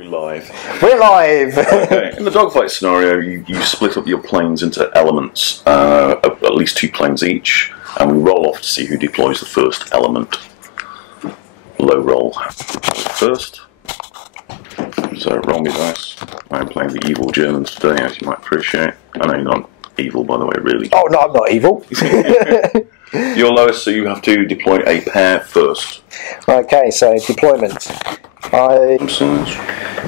We're live. We're live! Okay. In the dogfight scenario, you split up your planes into elements, at least 2 planes each, and we roll off to see who deploys the first element. Low roll first. So roll me dice. I'm playing the evil Germans today, as you might appreciate. I know you're not evil, by the way, really. Oh no, I'm not evil. You're lowest, so you have to deploy a pair first. Okay, so deployment.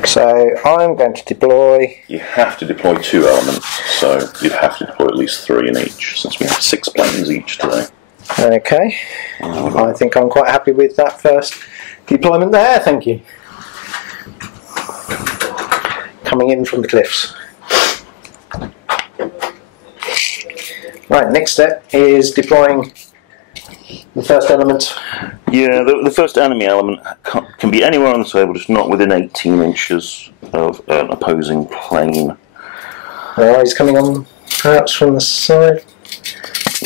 So I'm going to deploy. You have to deploy 2 elements, so you'd have to deploy at least 3 in each, since we have 6 planes each today. Okay. I think I'm quite happy with that first deployment there, thank you. Coming in from the cliffs. Right, next step is deploying the first element. Yeah, the first enemy element can be anywhere on the table, just not within 18 inches of an opposing plane. He's coming on perhaps from the side.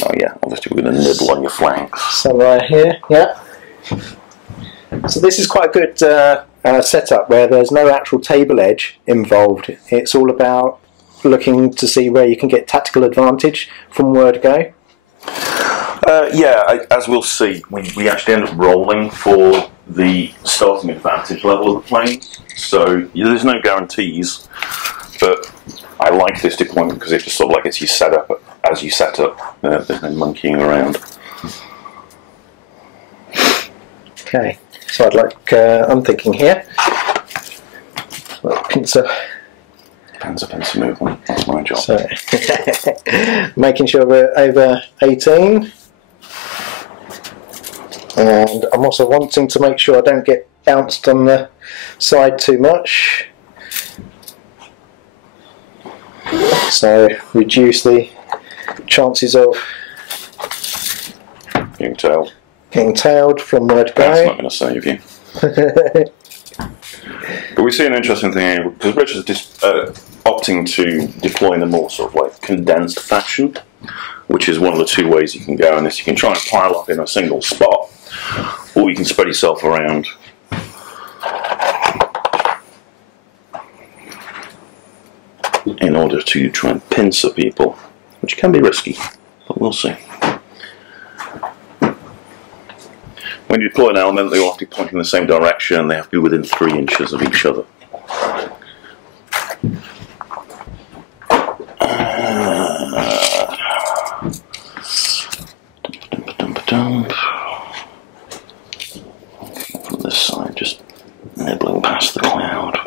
Oh yeah, obviously we're going to nibble on your flanks. Somewhere here, yeah. So this is quite a good setup where there's no actual table edge involved. It's all about looking to see where you can get tactical advantage from word go. Yeah, as we'll see, we actually end up rolling for the starting advantage level of the plane, so there's no guarantees, but I like this deployment because it just sort of like gets you set up as you set up. There's no monkeying around. Okay, so I'd like, I'm thinking here, pincer movement, that's my job. So, making sure we're over 18. And I'm also wanting to make sure I don't get bounced on the side too much. So reduce the chances of getting tailed from where to go. That's not going to save you. But we see an interesting thing here, because Richard's opting to deploy in a more sort of like condensed fashion, which is one of the 2 ways you can go in this. You can try and pile up in a single spot, or you can spread yourself around. In order to try and pincer people, which can be risky, but we'll see. When you deploy an element, they all have to be pointing in the same direction, they have to be within 3 inches of each other. From this side, just nibbling past the cloud.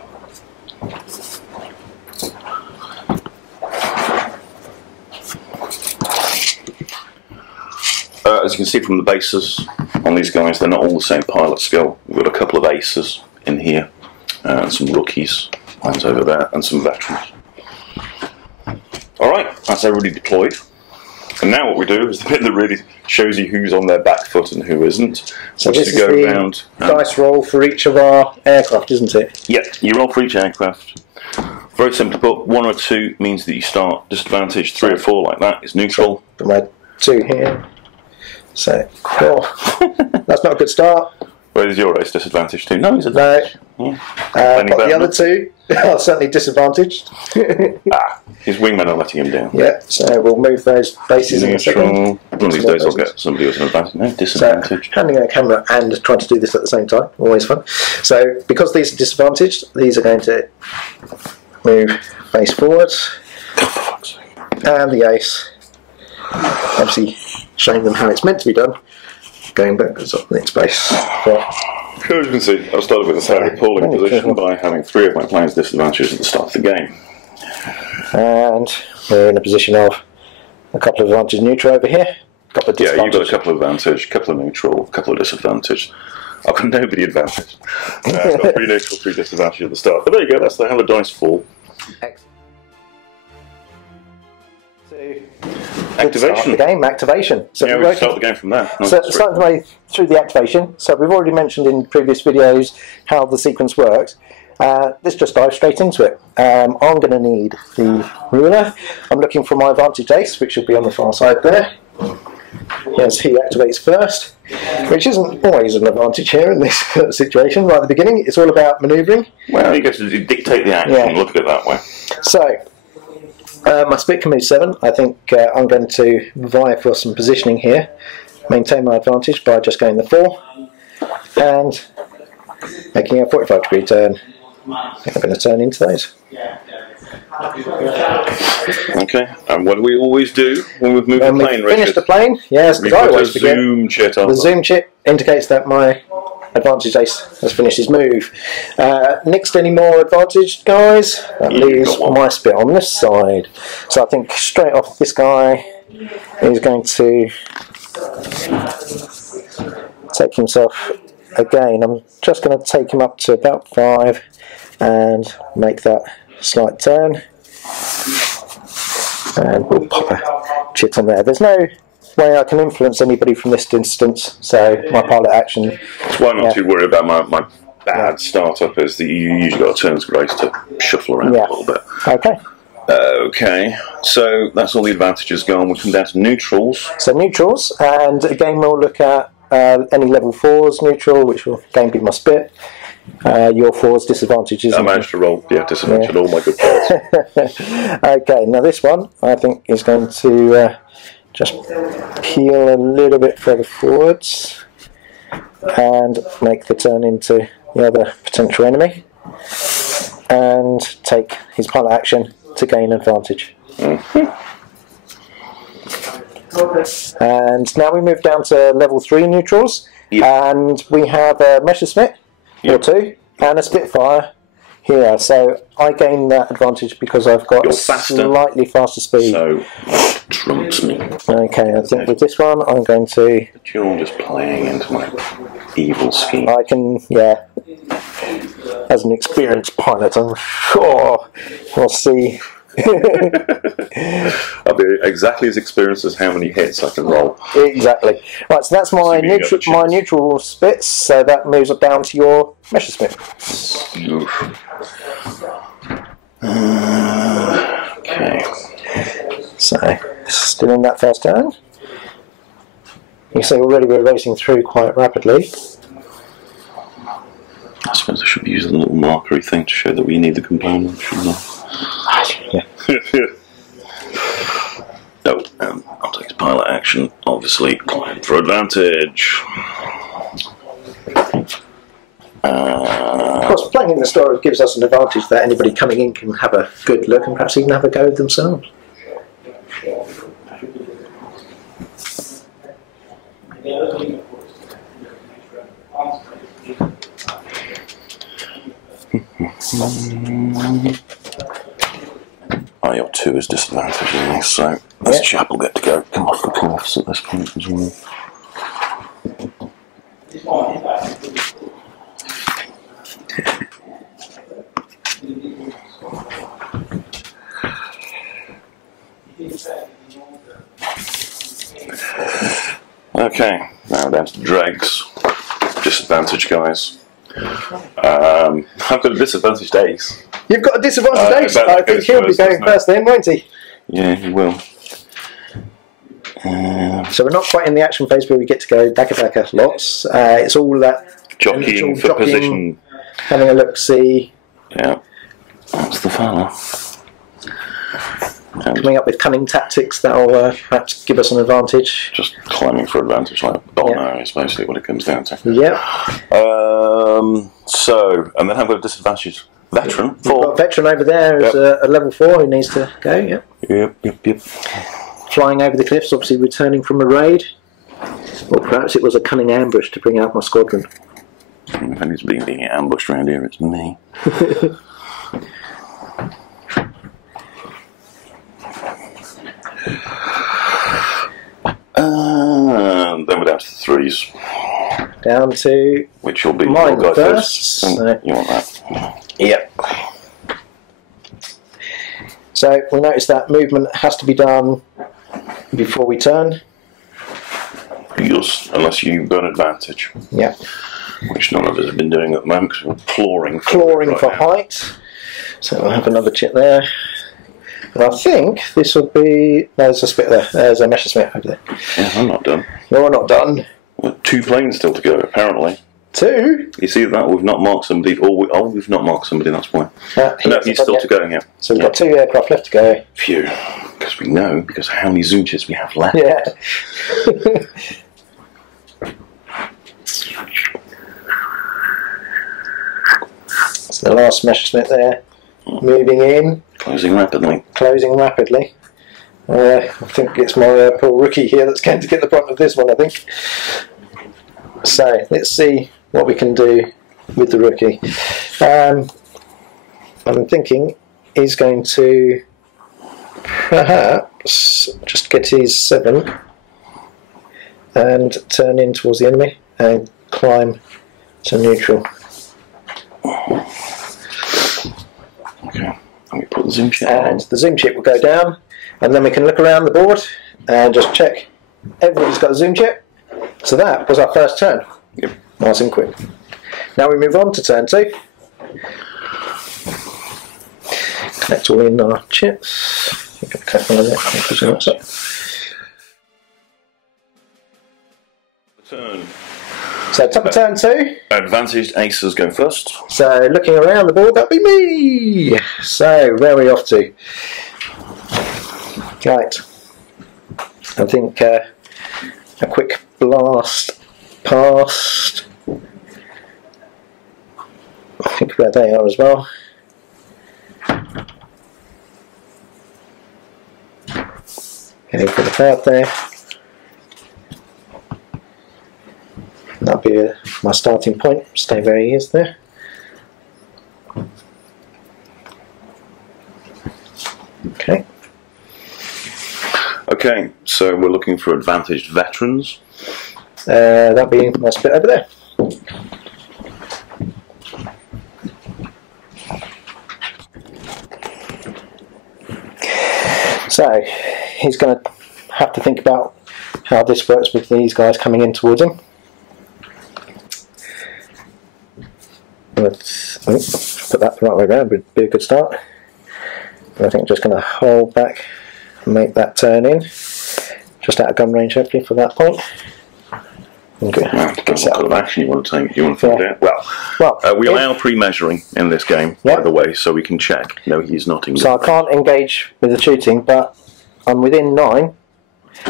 As you can see from the bases on these guys, they're not all the same pilot skill. We've got a couple of aces in here, and some rookies, one's over there, and some veterans. Alright, that's everybody deployed. And now what we do is the bit that really shows you who's on their back foot and who isn't. So this is the dice roll for each of our aircraft, isn't it? Yeah, you roll for each aircraft. Very simply put, 1 or 2 means that you start disadvantage, 3 or 4 like that is neutral. So, my 2 here. So, 4. That's not a good start. Where is your race disadvantage to? No, he's advantage. No. Yeah. But the other 2 are certainly disadvantaged. His wingmen are letting him down. Yeah, so we'll move those bases in a second. One of these days I'll get somebody who's an advantage. No, disadvantage. So, handing a camera and trying to do this at the same time, always fun. So, because these are disadvantaged, these are going to move face forwards. Oh, for fuck's sake. And the ace. Obviously, showing them how it's meant to be done. Going backwards up the next base. But, as you can see, I started with a fairly appalling position by having 3 of my planes disadvantaged at the start of the game. And we're in a position of a couple of advantage neutral over here. Couple of yeah, you've got a couple of advantage, a couple of neutral, a couple of disadvantage. I've got nobody advantage. I've got 3 neutral, 3 disadvantage at the start. But there you go, that's how the dice fall. Excellent. Activation. Start the game, activation. So yeah, we can start the game from there. So starting the way through the activation. So we've already mentioned in previous videos how the sequence works. Let's just dive straight into it. I'm going to need the ruler. I'm looking for my advantage ace, which should be on the far side there. Yes, he activates first, which isn't always an advantage here in this situation. Right at the beginning, it's all about manoeuvring. Well, you get to dictate the action, look at it that way. So, my Spit can move 7. I think I'm going to vie for some positioning here, maintain my advantage by just going the 4, and making a 45-degree turn. I think I'm going to turn into those. Okay, and what do we always do when we've moved the plane, Richard? Finish the plane, yes, because I always forget. Zoom chit on. The zoom chit indicates that my advantage ace has finished his move. Next, any more advantage, guys? That leaves my Spit on this side. So I think straight off this guy is going to take himself again. I'm just going to take him up to about 5 and make that slight turn, and we'll pop a Chit on there. There's no way I can influence anybody from this distance, so my pilot action. That's why I'm not too worried about my bad startup, is that you usually got a turn's grace to shuffle around a little bit. Okay. Okay, so that's all the advantages gone. We'll come down to neutrals. So neutrals, and again we'll look at any level 4s neutral, which will again be my Spit. Your 4's disadvantages. I managed to roll, disadvantage all my good parts. Okay, now this one I think is going to just peel a little bit further forwards and make the turn into the other potential enemy, and take his pilot action to gain advantage. And now we move down to level 3 neutrals, and we have a Messerschmitt or 2 and a Spitfire here. So I gain that advantage because I've got a slightly faster speed. So trumps me. Okay, I think with this one I'm going to. But you're just playing into my evil scheme. I can, as an experienced pilot, I'm sure we'll see. I'll be exactly as experienced as how many hits I can roll. Exactly. Right, so that's my neutral Spits. So that moves up down to your Messerschmitt. Okay. So still in that first turn. You can see already we're racing through quite rapidly. I suppose I should be using a little markery thing to show that we need the components, shouldn't I? Yeah. No, I'll take his pilot action. Obviously, climb for advantage. Of course, playing in the store gives us an advantage that anybody coming in can have a good look and perhaps even have a go themselves. Oh, your 2 is disadvantaging, so this chap will get to go come off the cliffs at this point as well. Okay, now down to the dregs. Disadvantage, guys. I've got a disadvantaged ace. You've got a disadvantage ace. I think he'll be going first then, won't he? Yeah, he will. So we're not quite in the action phase where we get to go Dakka Dakka lots. It's all that jockeying for position. Having a look, see. Yeah, that's the fella. Coming up with cunning tactics that'll perhaps give us an advantage. Just climbing for advantage, like Bono is basically what it comes down to. Yeah. So, and then I've got a disadvantage. Veteran. We've got a veteran over there as a level 4 who needs to go. Yep. Flying over the cliffs, obviously returning from a raid. Or perhaps it was a cunning ambush to bring out my squadron. If anybody's being ambushed around here, it's me. And then we're down to the 3s. Down to which will be mine first. So. You want that? Yep. So we notice that movement has to be done before we turn. Yes, unless you burn advantage. Yeah. Which none of us have been doing at the moment because we're clawing for height. So we'll have another chit there. And I think this will be... There's a spit there. There's a Messerschmitt over there. Yeah, I'm not done. You're not done. Well, 2 planes still to go, apparently. 2? You see that? We've not marked somebody. We've not marked somebody, that's why. No, he's still to go, yeah. So we've got 2 aircraft left to go. Phew. Because we know, because of how many zoom chits we have left. Yeah. So the last Messerschmitt there. Moving in. Closing rapidly. Closing rapidly. I think it's my poor rookie here that's going to get the brunt of this one, I think. So, let's see what we can do with the rookie. I'm thinking he's going to perhaps just get his 7 and turn in towards the enemy and climb to neutral. Okay, and we put the zoom chip and the zoom chip will go down, and then we can look around the board and just check everybody's got a zoom chip. So that was our first turn. Yep. Nice and quick. Now we move on to turn 2. Connect all in our chips. Turn. So top of turn 2. Advantaged aces go first. So looking around the board, that'll be me. So where are we off to? Right. I think a quick blast past. I think where they are as well. Heading for the card there. That'll be my starting point. Stay where he is there. Okay. Okay, so we're looking for advantaged veterans. That'll be my split over there. So he's going to have to think about how this works with these guys coming in towards him. Let's put that the right way around, would be a good start. And I think I'm just going to hold back and make that turn in. Just out of gun range hopefully for that point. Okay. What kind of action you want to take? You want to find out? Well, we allow pre-measuring in this game, by the way, so we can check. No, he's not engaged. So I can't engage with the shooting, but I'm within 9,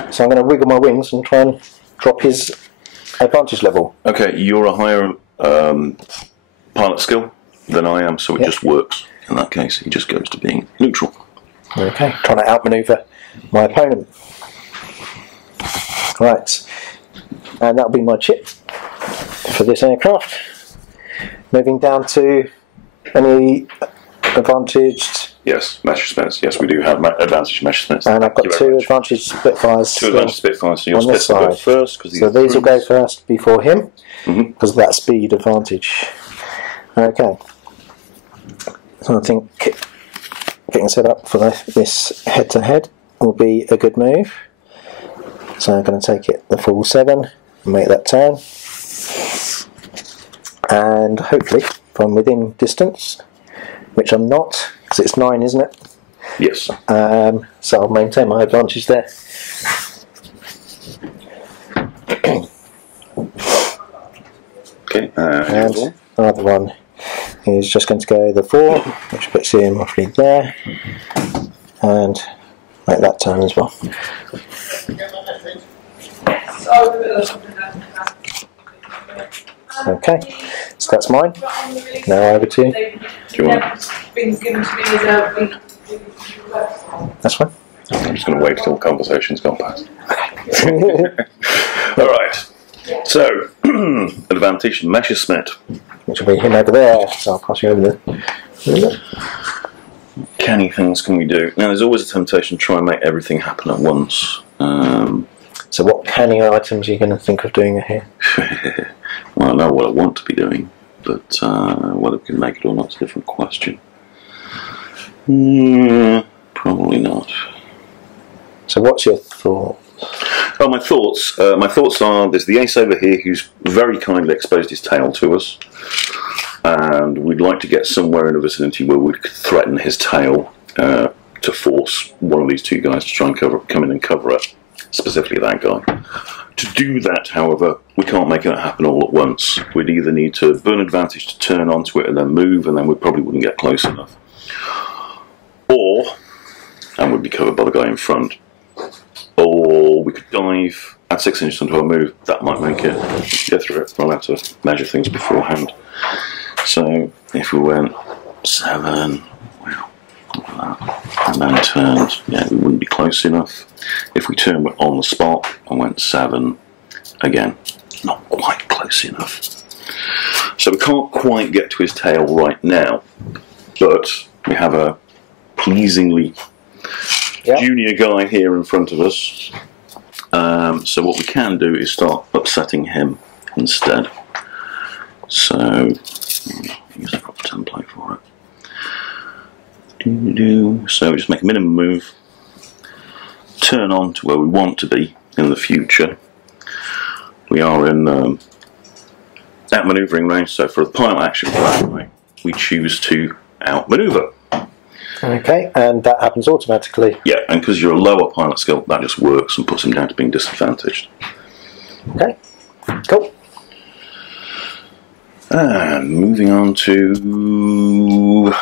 so I'm going to wiggle my wings and try and drop his advantage level. Okay, you're a higher pilot skill than I am, so it just works. In that case, he just goes to being neutral. Okay, trying to outmaneuver my opponent. Right, and that'll be my chip for this aircraft. Moving down to any advantaged. Yes, Messerschmitts. Yes, we do have advantaged Messerschmitts. And I've got 2 advantaged Spitfires. 2 advantaged Spitfires, so your Spits will go first. So these will go first before him, because of that speed advantage. Okay. So I think getting set up for this head-to-head will be a good move. So I'm going to take it the full 7 and make that turn. And hopefully, if I'm within distance, which I'm not, because it's 9, isn't it? Yes. So I'll maintain my advantage there. Okay. And another one is just going to go the 4, which puts him roughly there, and make that turn as well. Okay, so that's mine. Now over to you. Do you want? That's fine. I'm just going to wait till the conversation's gone past. All right. So, advantage Messerschmitt. Which will be him over there, so I'll pass you over there. Canny things can we do? Now, there's always a temptation to try and make everything happen at once. So what canny items are you going to think of doing here? Well, I know what I want to be doing, but whether we can make it or not is a different question. Probably not. So what's your thought? Oh, my thoughts are, there's the ace over here who's very kindly exposed his tail to us, and we'd like to get somewhere in the vicinity where we could threaten his tail to force one of these two guys to try and come in and cover it, specifically that guy. To do that, however, we can't make it happen all at once. We'd either need to burn advantage to turn onto it and then move, and then we probably wouldn't get close enough. Or, and we'd be covered by the guy in front. Or we could dive, add 6 inches onto our move. That might make it. Go through it. We'll have to measure things beforehand. So, if we went 7, and then turned, yeah, we wouldn't be close enough. If we turned on the spot and went 7, again, not quite close enough. So we can't quite get to his tail right now, but we have a pleasingly junior guy here in front of us. So what we can do is start upsetting him instead. So, use a proper template for it. So we just make a minimum move, turn on to where we want to be in the future. We are in outmaneuvering range, so for a pilot action we choose to outmaneuver. Okay, and that happens automatically. Yeah, and because you're a lower pilot skill, that just works and puts him down to being disadvantaged. Okay, cool. And moving on to who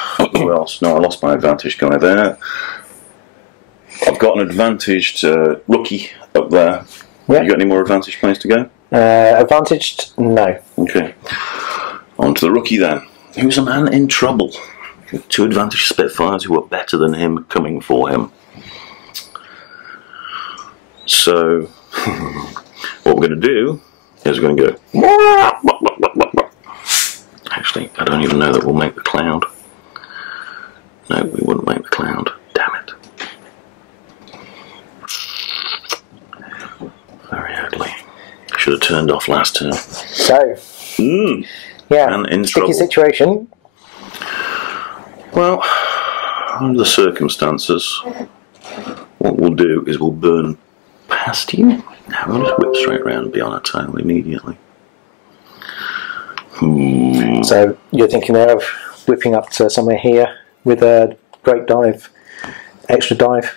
else? No, I lost my advantage guy there. I've got an advantaged rookie up there. Yeah. You got any more advantaged planes to go? Advantaged? No. Okay. On to the rookie then. Who's a man in trouble? 2 advantaged Spitfires who are better than him coming for him. So, what we're going to do is we're going to go. Actually, I don't even know that we'll make the cloud. No, we wouldn't make the cloud. Damn it. Very ugly. Should have turned off last turn. So, yeah, and in sticky trouble. situation. Well, under the circumstances, what we'll do is we'll burn past you. Now we'll just whip straight around and be on our tail immediately. So you're thinking there of whipping up to somewhere here with a great dive, extra dive,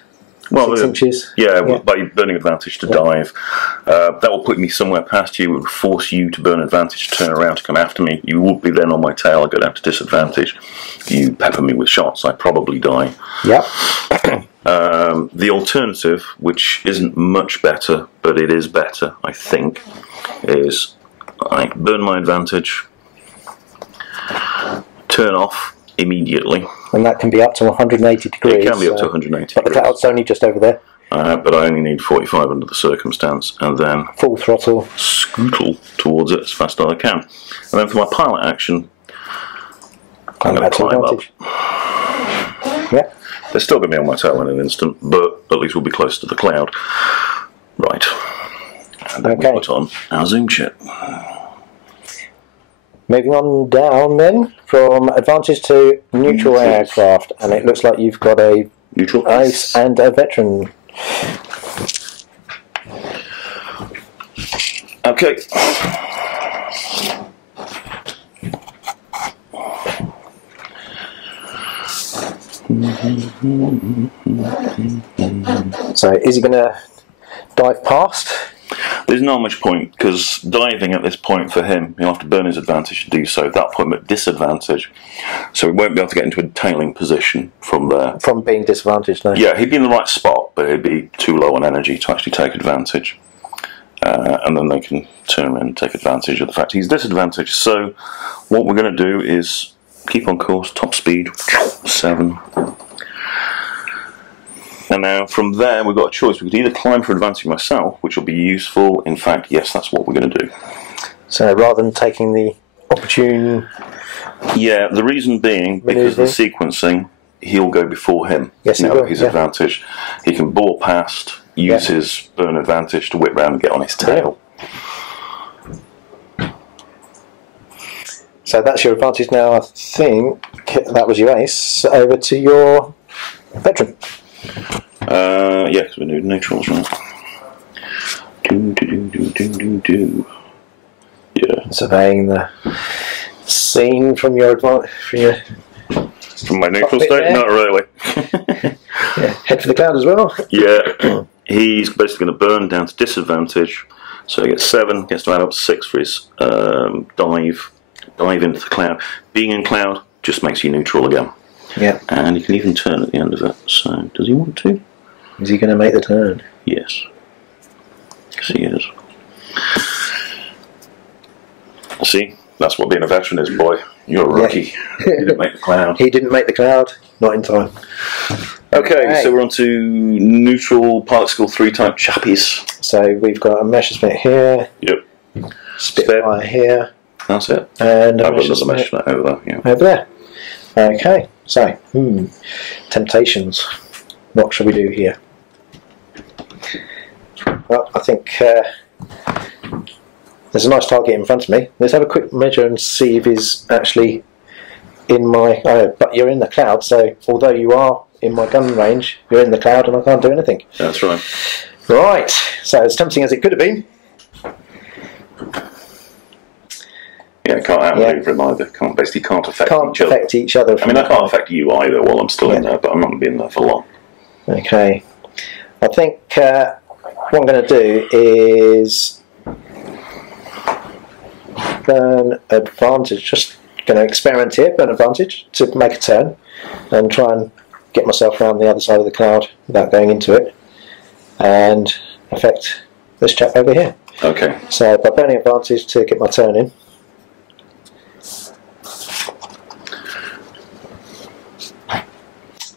well, 6 inches. Yeah, by burning advantage to dive. That will put me somewhere past you. It would force you to burn advantage to turn around to come after me. You would be then on my tail. I'd go down to disadvantage. You pepper me with shots, I'd probably die. Yep. The alternative, which isn't much better, but it is better, I think, is I burn my advantage, turn off immediately. And that can be up to 180 degrees. It can be up to 180 but the cloud's only just over there. But I only need 45 under the circumstance, and then full throttle, scootle towards it as fast as I can. And then for my pilot action, I'm going to climb up. Yeah. They're still going to be on my tail in an instant, but at least we'll be close to the cloud. Right. And then we put on our zoom chip. Moving on down then, from advantage to neutral aircraft, and it looks like you've got a neutral ace and a veteran. Okay. So is he going to dive past? There's not much point, because diving at this point for him, he'll have to burn his advantage to do so. At that point, I'm at disadvantage, so he won't be able to get into a tailing position from there. From being disadvantaged, no? Yeah, he'd be in the right spot, but he'd be too low on energy to actually take advantage. And then they can turn around and take advantage of the fact he's disadvantaged. So what we're going to do is keep on course, top speed, 7. And now from there we've got a choice. We could either climb for advantage myself, which will be useful. In fact, yes, that's what we're going to do. So rather than taking the opportune... Yeah, the reason being, because of the sequencing, he'll go before him. Yes, he now will, his advantage. He can bore past, use his burn advantage to whip round and get on his tail. So that's your advantage now. I think that was your ace. Over to your veteran. Yeah, because we're doing neutrals, right? Yeah. Surveying the scene from your from my neutral state? Not really. head for the cloud as well. Yeah, he's basically going to burn down to disadvantage. So he gets 7, gets to add up to 6 for his dive into the cloud. Being in cloud just makes you neutral again. Yeah. And he can even turn at the end of it. So, does he want to? Is he going to make the turn? Yes. Yes, he is. See, that's what being a veteran is, boy. You're a rookie. Yeah. He didn't make the cloud. He didn't make the cloud, not in time. Okay, so we're on to neutral pilot school 3 type chappies. So we've got a Messerschmitt here. Yep. Spitfire here. That's it. And a I've got another Messerschmitt Messerschmitt over there. Yeah. over there. Okay, so, temptations. What shall we do here? Well, I think there's a nice target in front of me. Let's have a quick measure and see if he's actually in my... Oh, but you're in the cloud, so although you are in my gun range, you're in the cloud and I can't do anything. That's right. Right, so as tempting as it could have been. Yeah, can't outmaneuver him either. Basically can't affect each other. Affect each other. I mean, I can't affect you either while I'm still in there, but I'm not going to be in there for long. Okay. I think what I'm going to do is burn advantage. Just going to experiment here, burn advantage to make a turn and try and get myself around the other side of the cloud without going into it and affect this chap over here. Okay. So by burning advantage to get my turn in.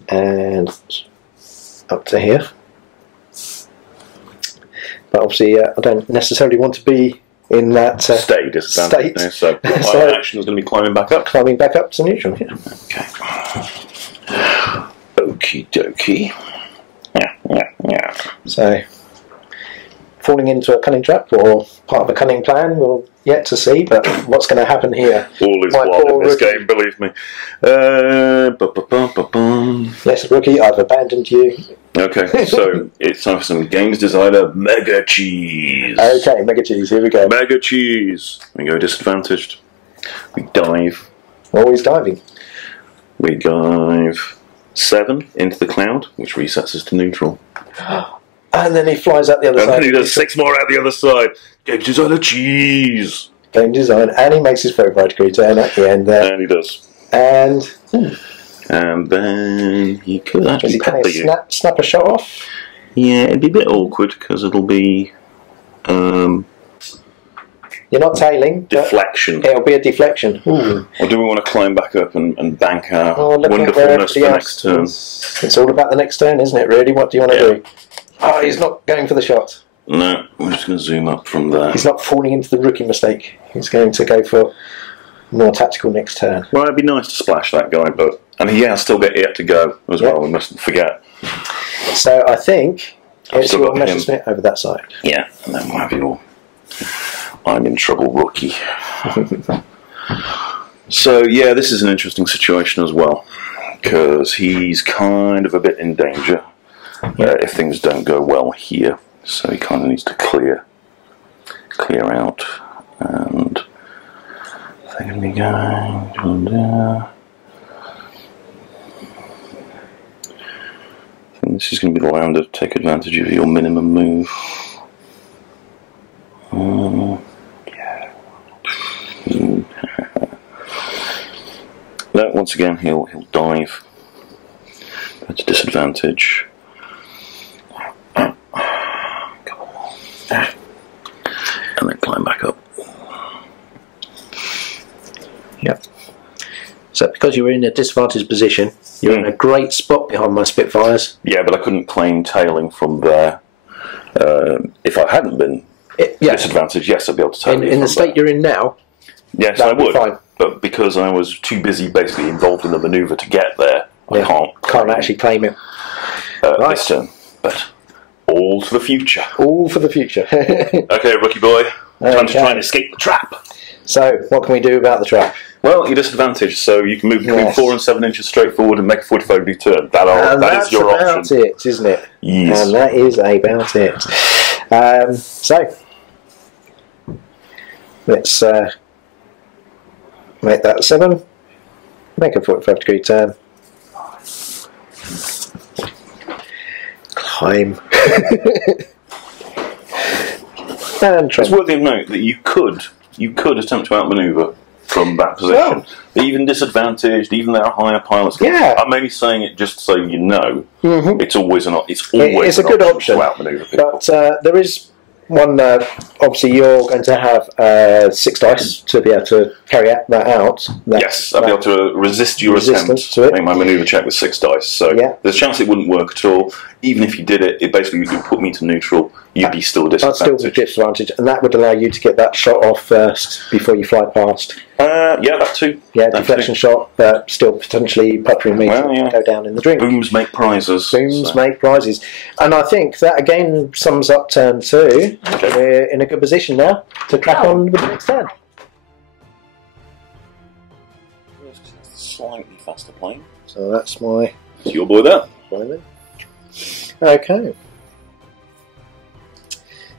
And up to here. But obviously I don't necessarily want to be in that state. There, so my action is going to be climbing back up. Climbing back up to neutral, yeah. Okay. Okie dokie. Yeah. So, falling into a cunning trap or part of a cunning plan, we'll yet to see, but what's going to happen here? All is well in this game, believe me. Yes, rookie, I've abandoned you. Okay, so it's time for some games designer Mega Cheese. Okay, Mega Cheese, here we go. Mega Cheese. We go disadvantaged. We dive. Always diving. We dive 7 into the cloud, which resets us to neutral. And then he flies out the other side. And then he does 6 more out the other side. Game designer Cheese. Game design, and he makes his 35 degree turn at the end there. And he does. And then he could actually pepper you. Snap a shot off? Yeah, it'd be a bit awkward because it'll be... You're not tailing. Deflection. It'll be a deflection. Ooh. Or do we want to climb back up and bank our wonderfulness for the next turn? It's all about the next turn, isn't it, really? What do you want to do? Oh, he's not going for the shot. No, we're just going to zoom up from there. He's not falling into the rookie mistake. He's going to go for more tactical next turn. Well, it'd be nice to splash that guy, but... And he has still got yet to go as well, we mustn't forget. So I think it's your Messerschmitt over that side. Yeah, and then we'll have your... I'm in trouble, rookie. So, yeah, this is an interesting situation as well, because he's kind of a bit in danger if things don't go well here. So he kind of needs to clear out, and they're going to be going there. And this is going to be the round to take advantage of your minimum move. No, once again he'll dive at a disadvantage. And then climb back up. Yep. So because you were in a disadvantaged position, you're in a great spot behind my Spitfires. Yeah, but I couldn't claim tailing from there. If I hadn't been disadvantaged, yes, I'd be able to tail in the state you're in now. Yes, I would. Fine. But because I was too busy basically involved in the manoeuvre to get there, I can't actually claim it. Right. This turn. But all for the future. All for the future. Okay, rookie boy. Time to try and escape the trap. So, what can we do about the trap? Well, you're disadvantaged, so you can move between 4 and 7 inches straight forward and make a 45 degree turn. That is your option. That's about it, isn't it? Yes. And that is about it. So, let's make that 7. Make a 45 degree turn. time. And It's worthy of note that you could attempt to outmaneuver from that position. Even disadvantaged, even there are higher pilots. Yeah. I'm only saying it just so you know. It's always an it's a good option to outmaneuver people. But there is one. Obviously, you're going to have 6 dice to be able to carry that out. Yes, I'll be able to resist your attempt to make my manoeuvre check with 6 dice. So there's a chance it wouldn't work at all. Even if you did it, it basically would put me to neutral. You'd be still disadvantaged. I'd still be disadvantaged, and that would allow you to get that shot off first before you fly past. Yeah, that too. Yeah, deflection shot, but still potentially puttering me to go down in the drink. Booms make prizes. Booms make prizes. And I think that again sums up turn 2. We're in a good position now to crack on with the next turn. Slightly faster plane. So that's my... It's your boy there. Okay.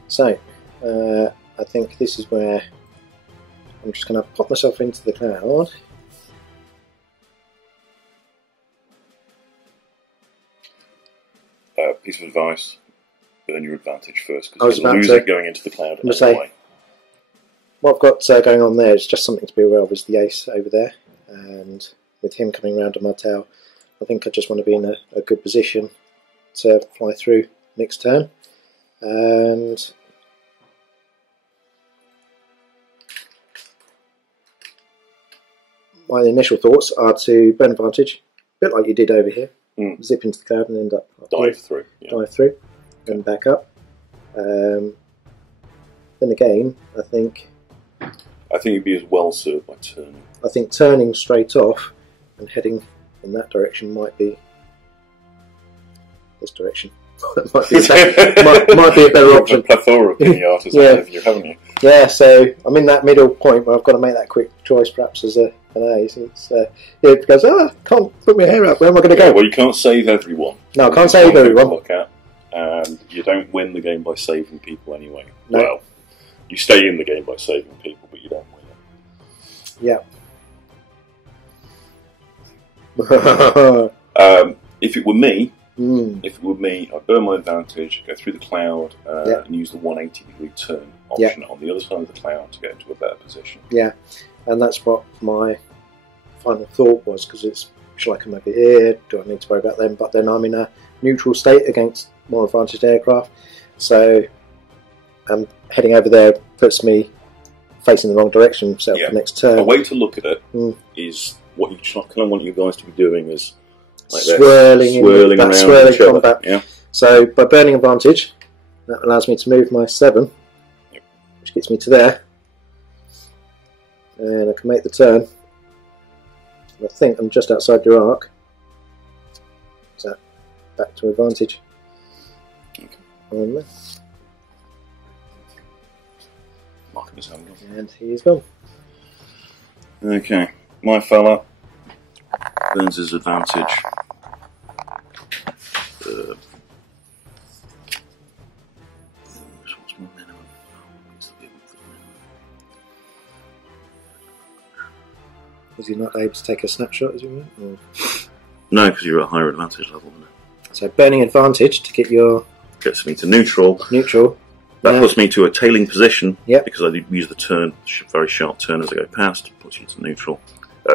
So, I think this is where I'm just going to pop myself into the cloud. Piece of advice: earn your advantage first, because you'll lose it going into the cloud. Anyway. What I've got going on there is just something to be aware of is the ace over there, and with him coming round on my tail, I think I just want to be in a good position to fly through next turn. And my initial thoughts are to burn advantage, a bit like you did over here. Zip into the cloud and end up dive through, and back up. Then again, I think you'd be as well served by turning. I think turning straight off and heading in that direction might be this direction. might be a better option. A plethora of pinatas ahead of you, haven't you? Yeah, so I'm in that middle point where I've got to make that quick choice, perhaps as an ace. It's because I can't put my hair up. Where am I going to go? Well, you can't save everyone. No, I can't save everyone. Look at, and you don't win the game by saving people anyway. No. Well, you stay in the game by saving people, but you don't win it. Yeah. If it were me, I'd burn my advantage, go through the cloud, and use the 180-degree turn option on the other side of the cloud to get into a better position. Yeah, and that's what my final thought was, because it's, shall I come over here? Do I need to worry about them? But then I'm in a neutral state against more advantaged aircraft, so heading over there puts me facing the wrong direction for the next turn. A way to look at it is what you kind of want you guys to be doing is like swirling around swirling combat. Yeah. So by burning advantage, that allows me to move my 7, which gets me to there, and I can make the turn. I think I'm just outside your arc. So back to advantage. On there. Marking his home. And he's gone. Okay, my fella burns his advantage. What's my minimum? Was he not able to take a snapshot, as you mean? Or? No, because you're at a higher advantage level. So burning advantage to get your... Gets me to neutral. That puts me to a tailing position, because I did use the turn, very sharp turn as I go past, puts you to neutral.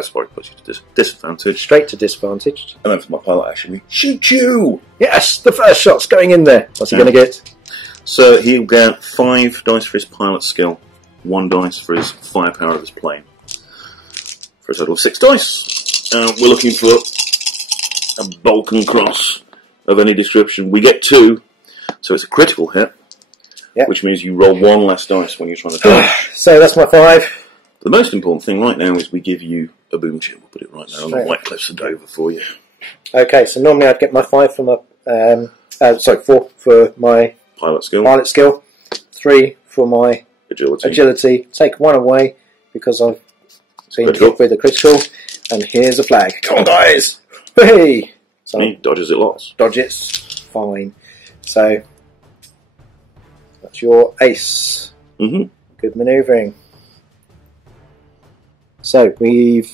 Sorry, puts you to disadvantage. Straight to disadvantage. And then for my pilot action, shoot you! Yes, the first shot's going in there. What's he going to get? So he'll get 5 dice for his pilot skill, 1 dice for his firepower of his plane. For a total of 6 dice. We're looking for a Balkan cross of any description. We get 2, so it's a critical hit. Which means you roll 1 less dice when you're trying to dodge. So that's my 5. The most important thing right now is we give you a boom chip. We'll put it right now on the White Cliffs of Dover for you. Okay, so normally I'd get my 5 for my 4 for my pilot skill, 3 for my agility. Take 1 away because I've been hit with a critical, and here's a flag. Come on, guys! Hey! So he dodges it lots. Dodge it, fine. So that's your ace. Good manoeuvring. So we've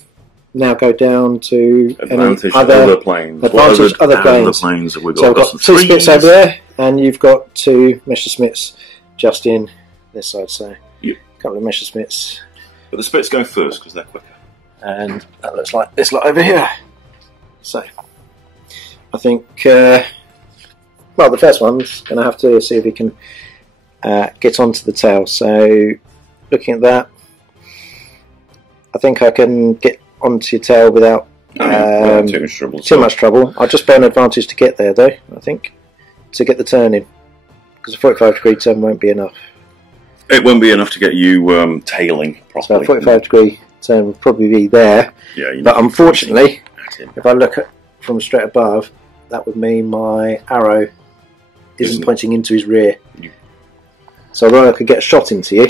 now go down to advantage any other planes. Advantage other planes. Have we got? So we've got 2 Spits over there, and you've got 2 Messerschmitts just in this side, so yep. a couple of Messerschmitts. But the Spits go first because they're quicker. And that looks like this lot over here. So, I think, well, the first one's going to have to see if he can get onto the tail. So, looking at that, I think I can get onto your tail without too much trouble. I'll just burn advantage to get there, though, I think, to get the turn in. Because a 45-degree turn won't be enough. It won't be enough to get you tailing properly. So a 45-degree turn would probably be there. Yeah, but unfortunately, if I look at from straight above, that would mean my arrow isn't pointing into his rear. So although I could get a shot into you.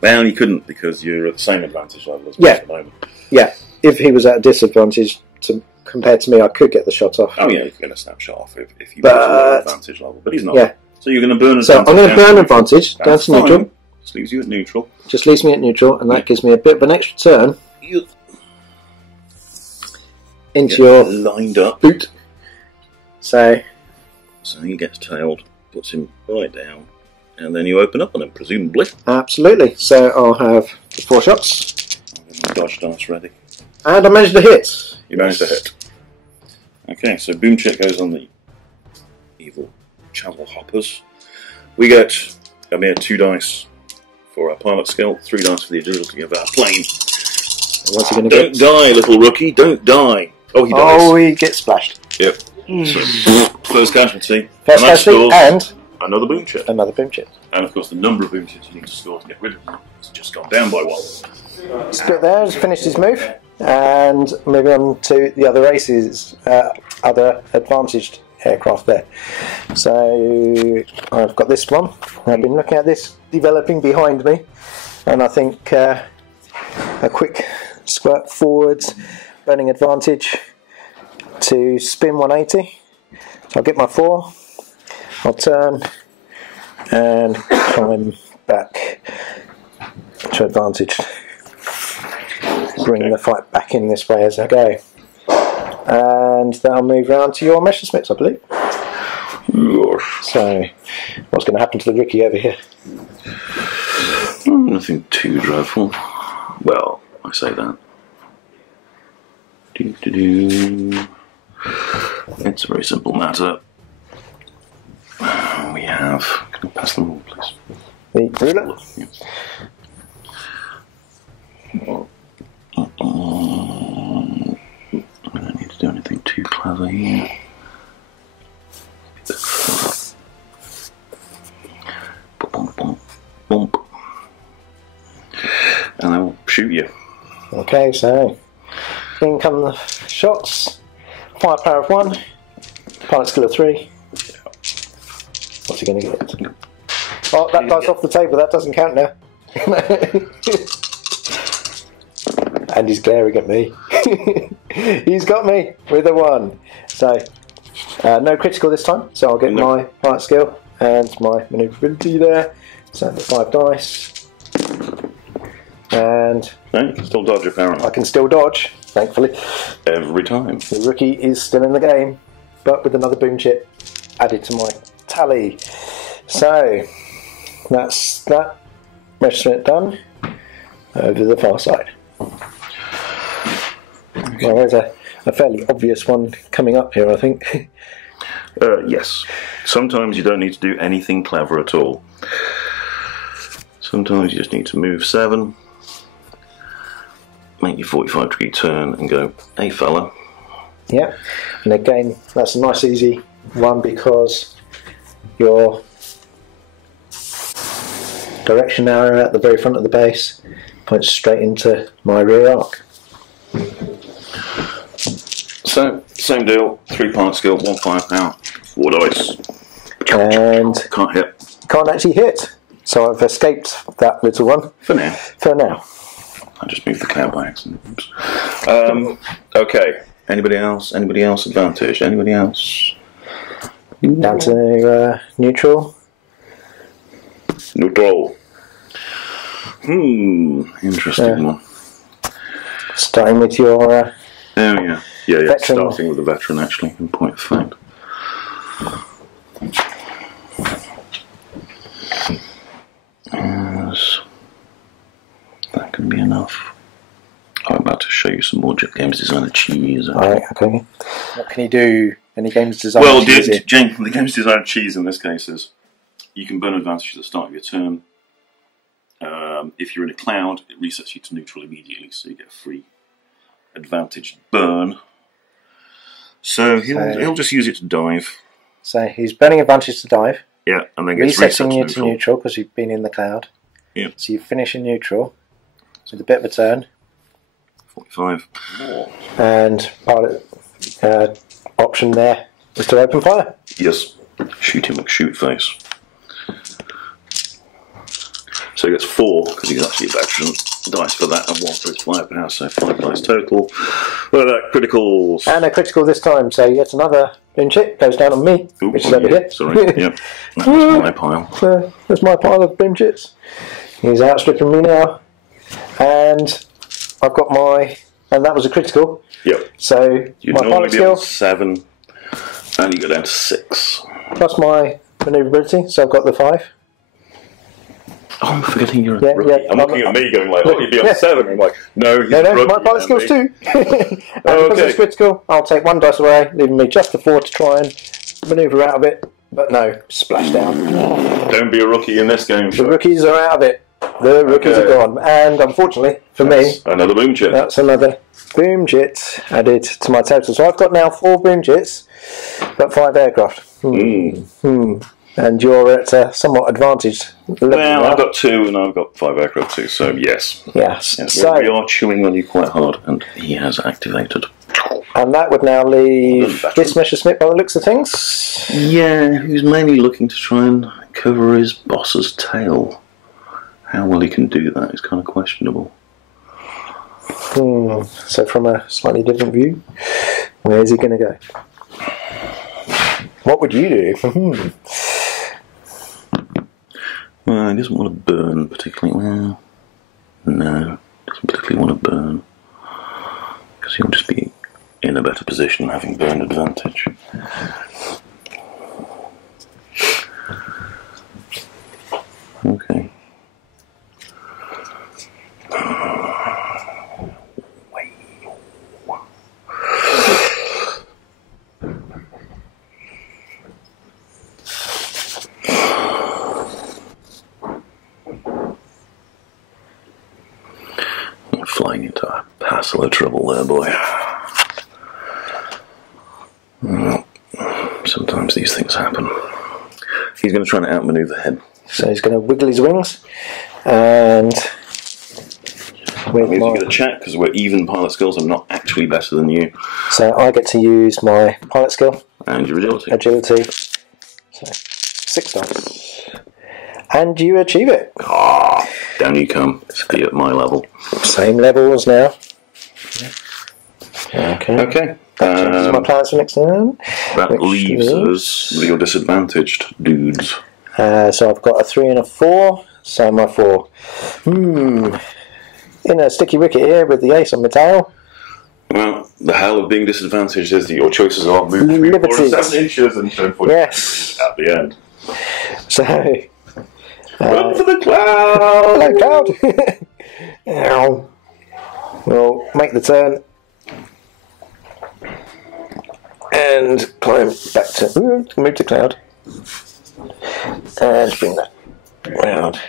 Well, you couldn't because you're at the same advantage level as me at the moment. Yeah, if he was at a disadvantage compared to me, I could get the shot off. Oh yeah, you could get a snapshot off if you were at advantage level, but he's not. Yeah. So you're going to burn advantage. So I'm going to burn advantage down to neutral. Just leaves you at neutral. Just leaves me at neutral, and that gives me a bit of an extra turn into your lined up boot. So he gets tailed, puts him right down, and then you open up on him, presumably. Absolutely. So I'll have 4 shots. I'll get my dodge dice ready. And I managed to hit. You managed to hit. Okay, so Boom Chit goes on the evil Channel Hoppers. We get a mere 2 dice for our pilot skill, 3 dice for the agility of our plane. What's he going to get? Don't die, little rookie, don't die. Oh, he dies. Oh, he gets splashed. Yep. So, first casualty. First casualty, and another Boom Chit. Another Boom Chit. And of course, the number of Boom Chits you need to score to get rid of them has just gone down by 1. Spit there has finished his move, and moving on to the other races, other advantaged aircraft there. So I've got this one. I've been looking at this developing behind me, and I think a quick squirt forwards, burning advantage to spin 180. So I'll get my 4, I'll turn and climb back to advantage. Bring the fight back in this way as I go. And then I'll move round to your Messerschmitts, I believe. So, what's going to happen to the rookie over here? Nothing too dreadful. Well, I say that. It's a very simple matter. We have... Can I pass the rule, please? The ruler? Yes. I don't need to do anything too clever here. Bump, bump, bump. And I will shoot you. Okay, so in come the shots. Firepower of 1, pilot skill of 3. What's he going to get? Oh, that dice off the table, that doesn't count now. And he's glaring at me. He's got me with a 1. So, no critical this time, so I'll get my pilot skill and my manoeuvrability there. So, the 5 dice. And no, you can still dodge apparently. I can still dodge, thankfully. Every time. The rookie is still in the game, but with another Boom Chit added to my tally. So, that's that Messerschmitt done over the far side. Well, there's a fairly obvious one coming up here, I think. Yes. Sometimes you don't need to do anything clever at all. Sometimes you just need to move 7, make your 45-degree turn and go, hey fella. Yeah, and again, that's a nice easy one because your direction arrow at the very front of the base points straight into my rear arc. So, same deal, 3 pilot skill, 1 firepower, 4 dice. And can't hit. Can't actually hit. So I've escaped that little one. For now. For now. I just moved the cloud by accident. Okay. Anybody else? Anybody else advantage? Anybody else? Down to neutral. Neutral. Interesting one. Starting with your... oh yeah. Yeah, veteran. Starting with a veteran actually, in point of fact. enough. I'm about to show you some more games designer cheese. Alright, okay. What can you do? Any games designer well, cheese? the games designer cheese in this case is you can burn advantage at the start of your turn. If you're in a cloud, it resets you to neutral immediately, so you get a free advantage burn. So he'll just use it to dive. So he's burning advantage to dive. Yeah, and then gets resetting you to to neutral because you've been in the cloud. Yeah. So you finish in neutral with a bit of a turn. 45. And part of option there is to open fire. Yes. Shoot him like shoot face. So he gets 4 because he's actually a veteran. Dice for that and 1 for his firepower, so 5 dice total. Well, criticals. And a critical this time, so yet another boom chit goes down on me, Ooh, which is over here. Sorry, yep. That was my pile. So there's my pile of boom chits. He's outstripping me now. And I've got and that was a critical. Yep. So You'd my normally pilot be skill. on 7, and you go down to 6. Plus my manoeuvrability, so I've got the 5. Oh, I'm forgetting you're a Yeah, rookie. yeah. I'm looking at me going like, oh, you'd be on 7. I'm like, no, he's a rookie. My pilot skills too. Okay. Because it's critical, I'll take 1 dice away, leaving me just a 4 to try and manoeuvre out of it. But no, splash down. Don't be a rookie in this game. The rookies are out of it. The rookies are gone. And unfortunately, for me, another boom chit. that's another boom chit added to my total. So I've got now 4 boom chits, but 5 aircraft. And you're at a somewhat advantaged level. Well, now. I've got 2 and I've got 5 aircraft too, so yes. Yes. We are chewing on you quite hard, and he has activated. And that would now leave this Messerschmitt by the looks of things. Yeah, who's mainly looking to try and cover his boss's tail. How well he can do that is kind of questionable. So from a slightly different view, where's he going to go? What would you do? Well, he doesn't want to burn particularly well. No, doesn't particularly want to burn. Because he'll just be in a better position having burn advantage. Okay. Flying into a hassle of trouble there, boy. Well, sometimes these things happen. He's going to try and outmaneuver him. So he's going to wiggle his wings, and That means you get a check because we're even pilot skills. I'm not actually better than you. So I get to use my pilot skill. And your agility. Agility. So 6 dice. And you achieve it. Ah, down you come. Be at my level. Same levels now. Okay. Okay. This is my plans for next turn. That leaves us with your disadvantaged dudes. So I've got a 3 and a 4. So my 4. In a sticky wicket here with the ace on the tail. Well, the hell of being disadvantaged is that your choices are moved 3, 4, and 7 inches and turn 40 yes. at the end. So run for the cloud! Hello, cloud! Ow. We'll make the turn and climb back to move to cloud and bring that round.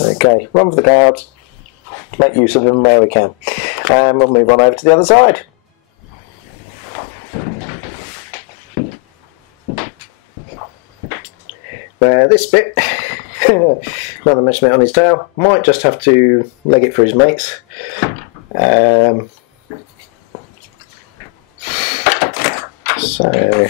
Okay, run for the clouds, make use of them where we can, and we'll move on over to the other side. Where this bit, another Messerschmitt on his tail, might just have to leg it for his mates. So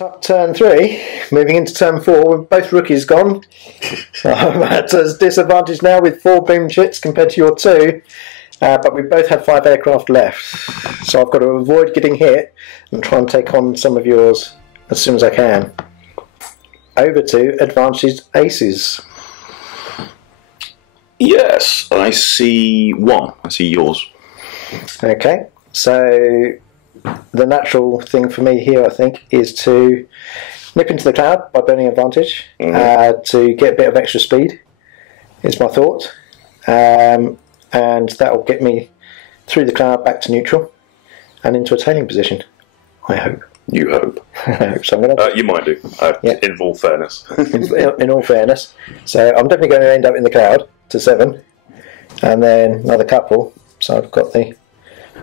up turn 3, moving into turn 4 with both rookies gone. I'm at a disadvantage now with 4 boom chits compared to your 2, but we both have 5 aircraft left, so I've got to avoid getting hit and try and take on some of yours as soon as I can. Over to advantaged aces. Yes, I see 1. I see yours. Okay, so the natural thing for me here, I think, is to nip into the cloud by burning advantage to get a bit of extra speed, is my thought. And that will get me through the cloud back to neutral and into a tailing position, I hope. You hope. So I'm gonna you might do, in all fairness. in all fairness. So I'm definitely going to end up in the cloud to 7, and then another couple. So I've got the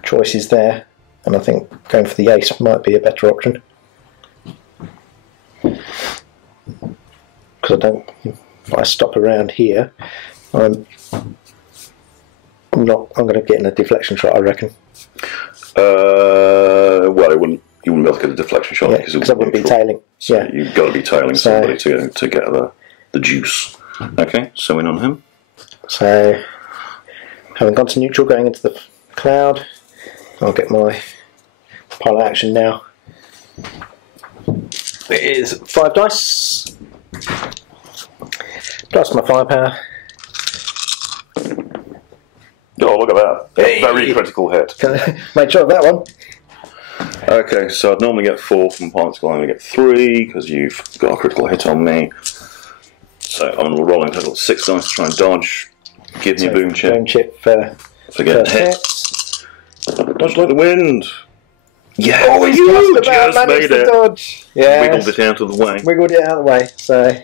choices there, and I think going for the ace might be a better option. Because if I stop around here, I'm going to get in a deflection shot, I reckon. Well, you wouldn't be able to get a deflection shot because I wouldn't be tailing. So you've got to be tailing somebody to get the juice. Okay, so in on him. So, having gone to neutral, going into the cloud, I'll get my pile action now. It is 5 dice. Plus my firepower. Oh, look at that. Hey. Very critical hit. Make sure of that one. Okay, so I'd normally get 4 from Pilot's School, I only get 3 because you've got a critical hit on me. So I'm rolling a total of 6 dice to try and dodge. Give me a boom chip. Boom chip for getting hit. Dodge like the wind. Yeah, oh, he's you just made it. Dodge. Yeah, wiggled it out of the way. Wiggled it out of the way. So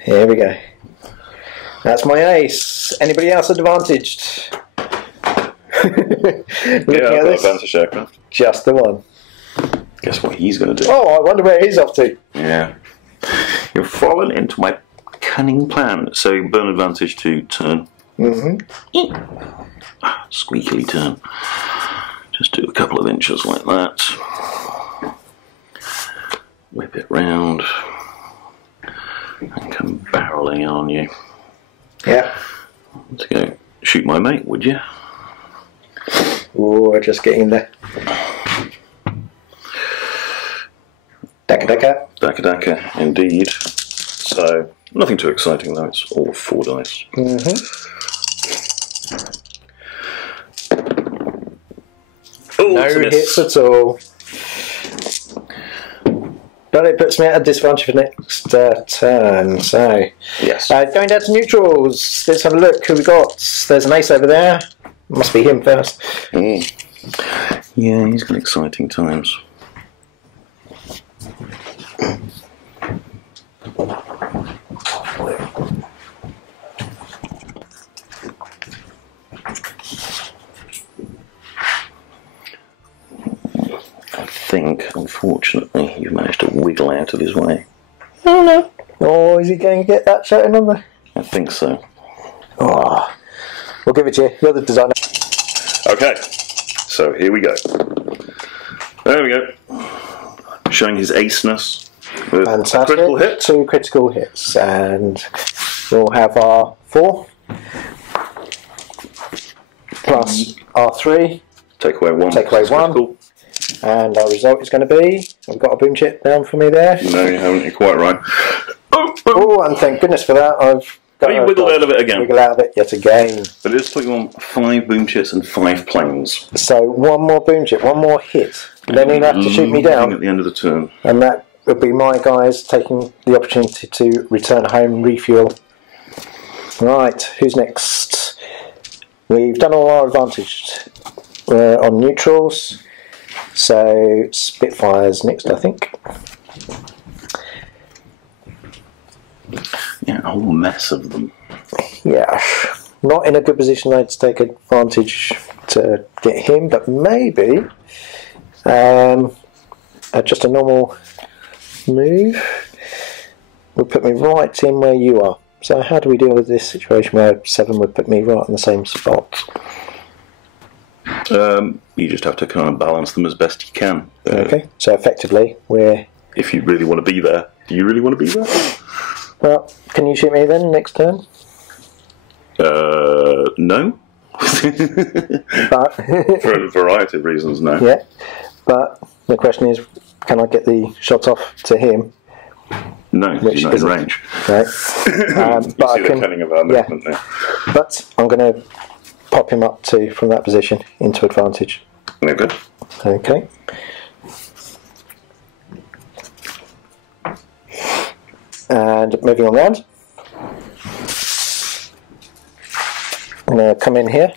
here we go. That's my ace. Anybody else advantaged? I've got advantage aircraft. Just the one. Guess what he's going to do? Oh, I wonder where he's off to. Yeah. You've fallen into my cunning plan. So burn advantage to turn. Squeakily turn. Just do a couple of inches like that. Whip it round. And come barreling on you. Yeah. To go shoot my mate, would you? Oh, just getting there. Dakka Dakka. Dakka Dakka, indeed. So, nothing too exciting though, it's all 4 dice. Oh, no hits at all. But it puts me at a disadvantage for next turn, so... Yes. Going down to neutrals, let's have a look who we got. There's an ace over there. Must be him first. Yeah, he's got exciting times. I think, unfortunately, you've managed to wiggle out of his way. Oh no. Oh, is he going to get that shot in on there? I think so. Oh, we'll give it to you. You're the designer. Okay, so here we go. There we go. Showing his aceness. With fantastic. Critical hit. 2 critical hits, and we'll have our 4 plus our 3. Take away 1. Take away 1. And our result is going to be, I've got a boom chip down for me there. No, you haven't. You're quite right. Oh, and thank goodness for that. I've got you wiggled out of it again. Wiggle out of it yet again. But it is putting on 5 boom chips and 5 planes. So 1 more boom chip, 1 more hit. Then he'll have to shoot me down. At the end of the turn. And that would be my guys taking the opportunity to return home, refuel. Right, who's next? We've done all our advantage. We're on neutrals. So Spitfire's next, I think. Yeah, a whole mess of them. Yeah, not in a good position though to take advantage to get him, but maybe just a normal move would put me right in where you are. So how do we deal with this situation where 7 would put me right in the same spot? You just have to kind of balance them as best you can. Okay, so effectively we're... If you really want to be there. Do you really want to be there? Well, can you shoot me then next turn? No. But For a variety of reasons, no. yeah, but the question is, can I get the shot off to him? No, Which you're not in isn't. range. Right. You but see the cunning of our movement there. But I'm going to pop him up to from that position into advantage. Yeah, good. Okay. And moving on round. I'm going to come in here.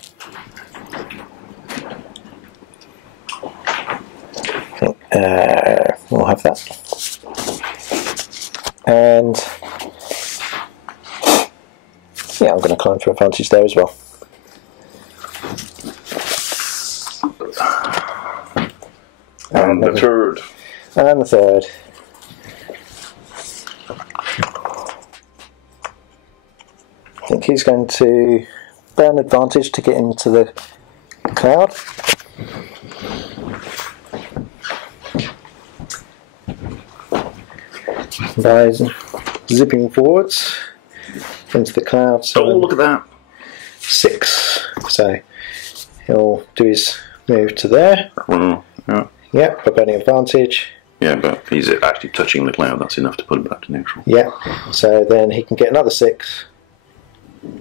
We'll have that. And yeah, I'm going to climb for advantage there as well. And the third. And the third. I think he's going to burn advantage to get into the cloud. By zipping forwards into the cloud. So oh, look at that. 6. So he'll do his move to there. Yeah. Yep, by burning advantage. Yeah, but he's actually touching the cloud. That's enough to put him back to neutral. Yeah, so then he can get another 6.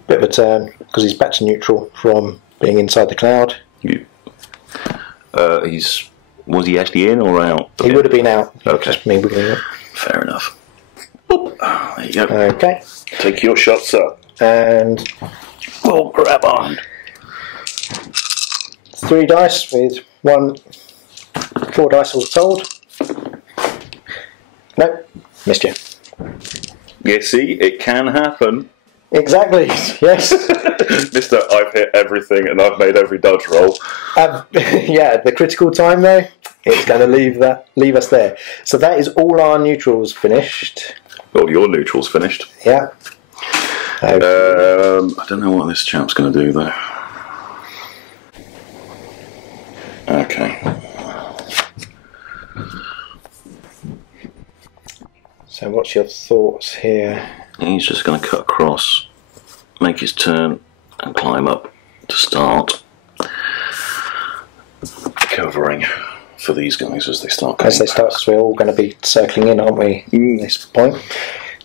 Bit of a turn because he's back to neutral from being inside the cloud. Was he actually in or out? He would have been out. Okay. Just me wiggling up. Fair enough. Boop. There you go. Okay. Take your shots up. And we'll grab on. 3 dice with 4 dice all told. Nope, missed you. Yeah, see, it can happen. Exactly, yes. Mister, I've hit everything and I've made every dodge roll. Yeah, the critical time though, it's going to leave us there. So that is all our neutrals finished. Well, your neutral's finished. Yeah. I don't know what this chap's going to do though. Okay. So what's your thoughts here? He's just going to cut across, make his turn, and climb up to start covering for these guys as they start coming. As they start, because we're all going to be circling in, aren't we, at this point?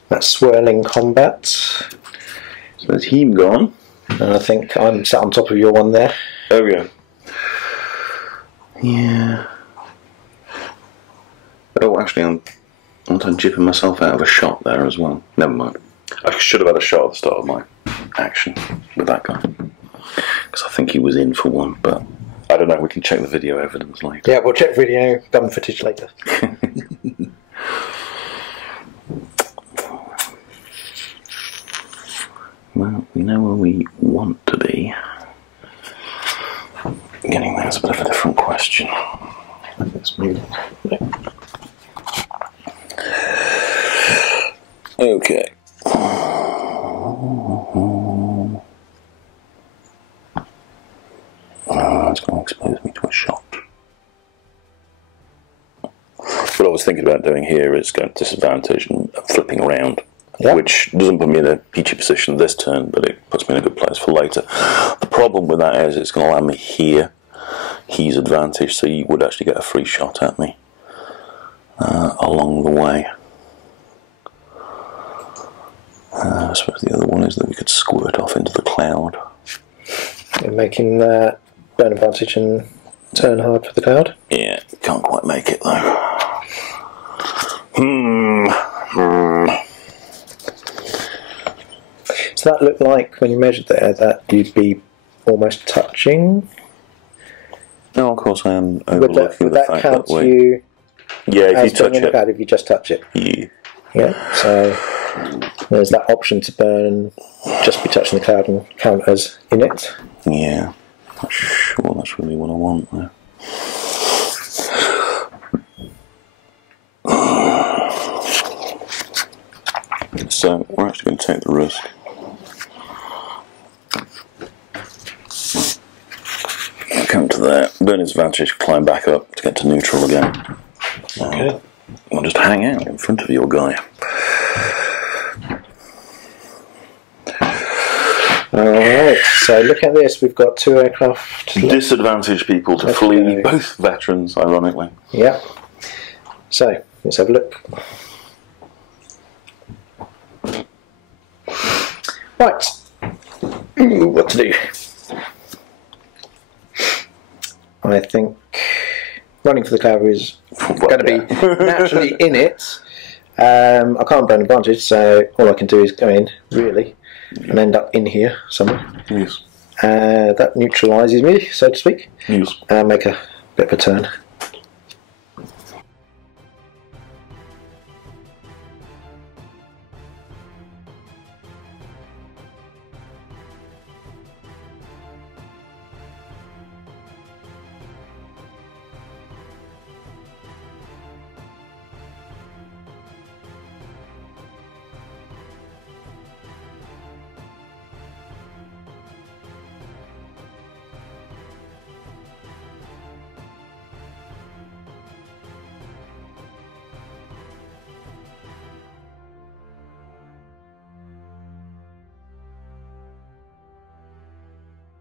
That swirling combat. So there's him gone. And I think I'm sat on top of your one there. Oh yeah. Yeah. Oh, actually, I'm jipping myself out of a shot there as well. Never mind. I should have had a shot at the start of my action with that guy. Because I think he was in for one, but I don't know, we can check the video evidence later. Yeah, we'll check video, gun footage later. Well, we know where we want to be. Getting there is a bit of a different question. Let's move. Yeah. Okay. It's going to expose me to a shot. What I was thinking about doing here is going to disadvantage and flipping around, yep. Which doesn't put me in a peachy position this turn, but it puts me in a good place for later. The problem with that is it's going to land me here. He's advantage, so you would actually get a free shot at me along the way. I suppose the other one is that we could squirt off into the cloud. You're making burn advantage and turn hard for the cloud? Yeah, can't quite make it though. So that looked like, when you measured there, that you'd be almost touching? No, of course I am overlooking the fact that we... You yeah, if you touch it. If you just touch it. Yeah. Yeah, so there's that option to burn and just be touching the cloud and count as in it. Yeah, not sure that's really what I want though. So we're actually going to take the risk. Come to there, burn his advantage, climb back up to get to neutral again. Okay. We'll just hang out in front of your guy. Alright, so look at this, we've got 2 aircraft. Disadvantaged people to flee, both veterans, ironically. Yeah. So, let's have a look. Right. What to do? I think running for the cavalry is going to be naturally in it. I can't burn advantage, so all I can do is go in, really, and end up in here somewhere. Yes. That neutralises me, so to speak. Yes. And make a bit of a turn.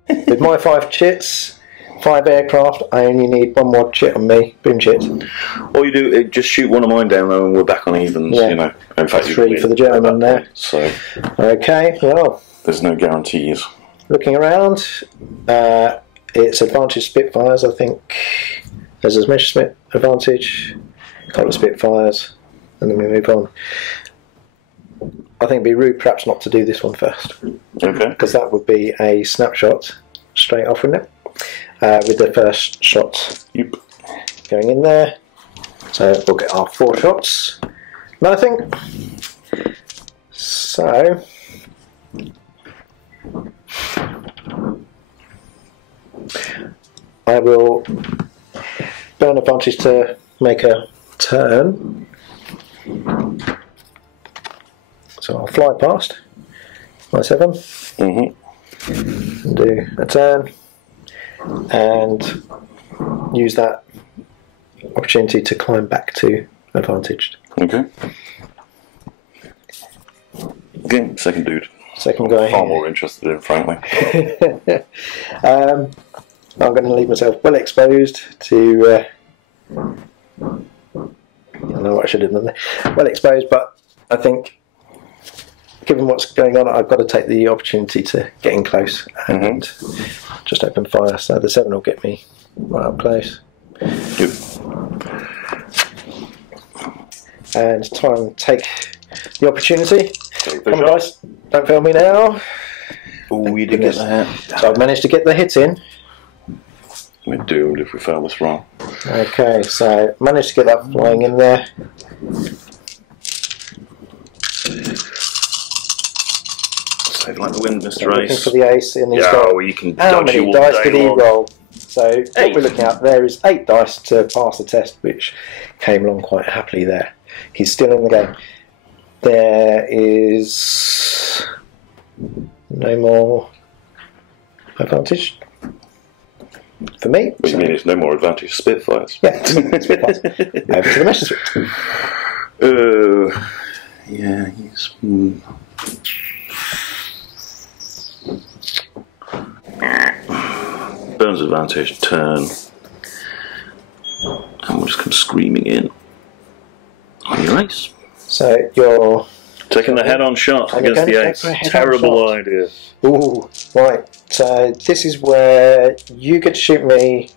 With my 5 chits, 5 aircraft, I only need 1 more chit on me, boom chit. All you do is just shoot one of mine down though and we're back on evens, Yeah. you know. In fact, 3 for the German there. So Okay, well, there's no guarantees. looking around, it's advantage Spitfires, I think. There's as much advantage, a couple of Spitfires, and then we move on. I think it'd be rude perhaps not to do this one first. Okay. Because that would be a snapshot straight off, wouldn't it? With the first shot Yep. going in there. So we'll get our 4 shots. Nothing. So I will burn advantage to make a turn. So I'll fly past my 7 and do a turn and use that opportunity to climb back to advantaged. Okay. Okay, second dude. Second guy Far here. more interested in, frankly. I'm going to leave myself well exposed to. I don't know what I should have done there. Well exposed, but I think, given what's going on, I've got to take the opportunity to get in close and just open fire. So the 7 will get me right up close. Yep. And try and take the opportunity. Take the Come on, shot. guys, don't fail me now. Oh, you did get that. So I've managed to get the hit in. We're doomed if we fail this wrong. Okay, so managed to get that flying in there. Save like the wind, Mr. Looking Ace. for the ace in his Yeah, goal. well, you can How dodge many you all dice day did he long. roll? So what 8. we're looking at there is 8 dice to pass the test, which came along quite happily there. He's still in the game. There is no more advantage for me. Which means it's no more advantage Spitfires. Yeah, Spitfires. Over to the Messerschmitt. Yeah, he's... Burns advantage, turn. And we'll just come screaming in. On your ace. So you're Taking the head-on shot And you're against the going to ace. take a head-on Terrible shot. idea. ooh, right. So this is where you get to shoot me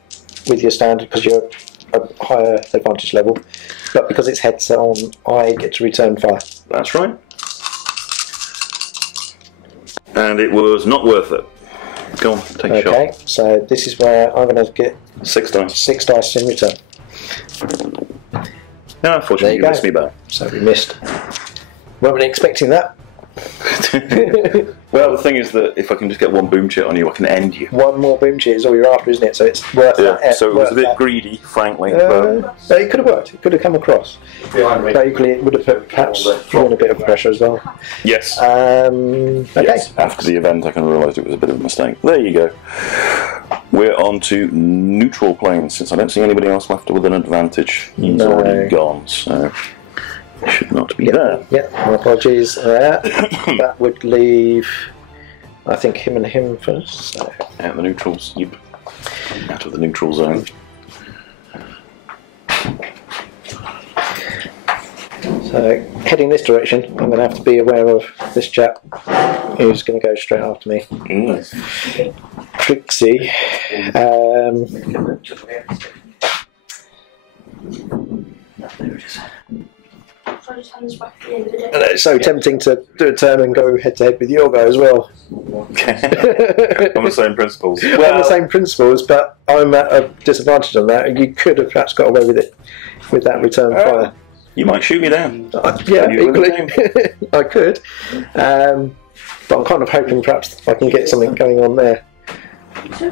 with your standard because you're a higher advantage level, but because it's heads on, I get to return fire. That's right. And it was not worth it. Go on, take a Okay, shot. so this is where I'm going to get 6 dice. 6 dice in return. No, unfortunately, you There you missed me back. So we missed. Weren't expecting that. Well, the thing is that if I can just get 1 boom chit on you, I can end you. One more boom cheer is all you're after, isn't it? So it's worth Yeah, that. so it was a bit worth greedy, frankly. that. But it could have worked. It could have come across. But equally, it would have put perhaps you in a bit of pressure as well. Yes. Okay. Yes. After the event, I kind of realised it was a bit of a mistake. There you go. We're on to neutral planes, since I don't see anybody else left with an advantage. He's No. already gone, so he should not be there. Yeah, my apologies there. That would leave, I think, him and him first. So. Out of the neutrals. Yep. Out of the neutral zone. So, heading this direction, I'm going to have to be aware of this chap who's going to go straight after me. tricksy. And it's so tempting to do a turn and go head to head with your guy as well. On the same principles. Well, on the same principles, but I'm at a disadvantage on that. You could have perhaps got away with it with that return fire. You might shoot me down. Yeah, equally. I could. But I'm kind of hoping perhaps I can get something going on there. You're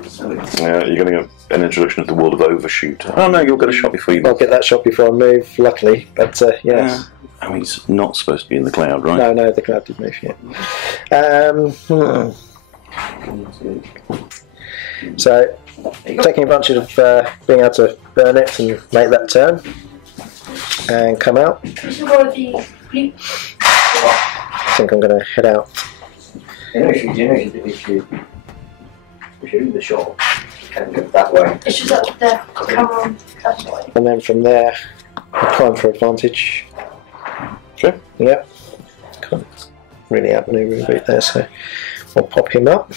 going to get an introduction to the world of overshoot. Oh no, you'll get a shot before you. I'll get that shot before I move, luckily. But yes. I mean, he's not supposed to be in the cloud, right? No, the cloud did move yet. So, taking advantage of being able to burn it and make that turn, and come out. I think I'm going to head out. If you shoot the shot, you can go that way. It's just up there. Come on, that way. And then from there, I climb for advantage. Okay. Yep. Can't really outmaneuver a bit there, so I'll pop him up.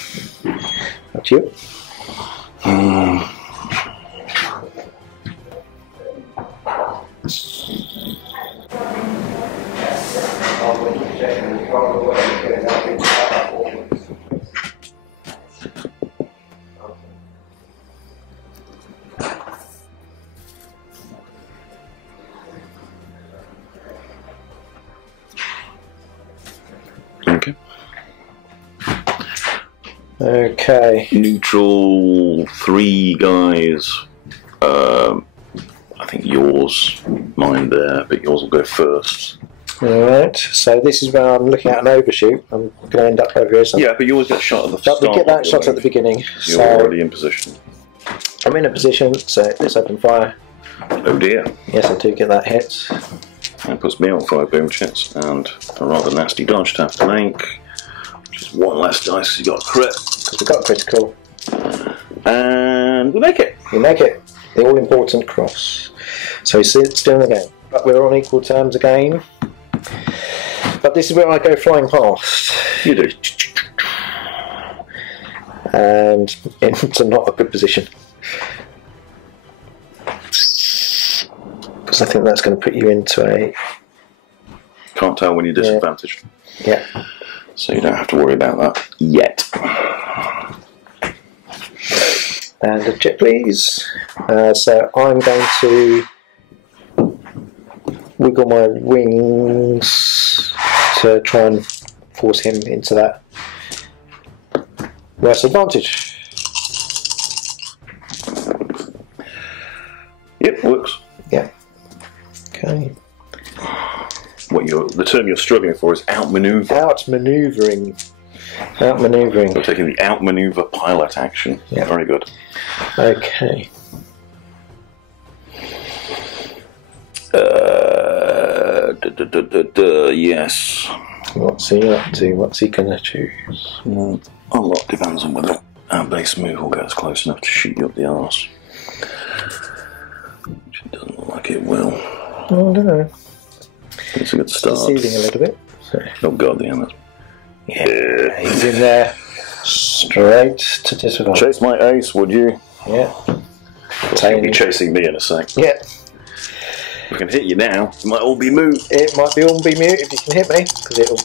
Up to you. Okay. Neutral, 3 guys. I think yours, mine there, but yours will go first. Alright, so this is where I'm looking at an overshoot. I'm going to end up over here. So Yeah, but you always get a shot at the start. we get that shot at the beginning. You're So already in position. I'm in a position, so let's open fire. Oh dear. Yes, I do get that hit. That puts me on 5 boom chits and a rather nasty dodge to have to make. Which is 1 less dice, you got a crit. Because we got critical. And we make it. We make it. The all-important cross. So he's still in the game. But we're on equal terms again. But this is where I go flying past. You do. And into not a good position. Because I think that's going to put you into a... Can't tell when you're disadvantaged. Yeah. So you don't have to worry about that yet. And a jet, please. So I'm going to wiggle my wings to try and force him into that worse advantage. Yep, works. Yeah. Okay. The term you're struggling for is outmaneuver. Outmaneuvering. Outmaneuvering. You're taking the outmaneuver pilot action. Yeah. Very good. Okay. Yes. What's he up to? What's he gonna choose? A lot depends on whether our base move will get us close enough to shoot you up the arse. Which it doesn't look like it will. I don't know. It's a good start. Deceiving a little bit. So, Oh god, the end. yeah, he's in there. Straight to disadvantage. Chase my ace, would you? Yeah. You'll be chasing me in a sec. Yeah. We can hit you now. It might all be moot. It might be all be mute if you can hit me, because it'll.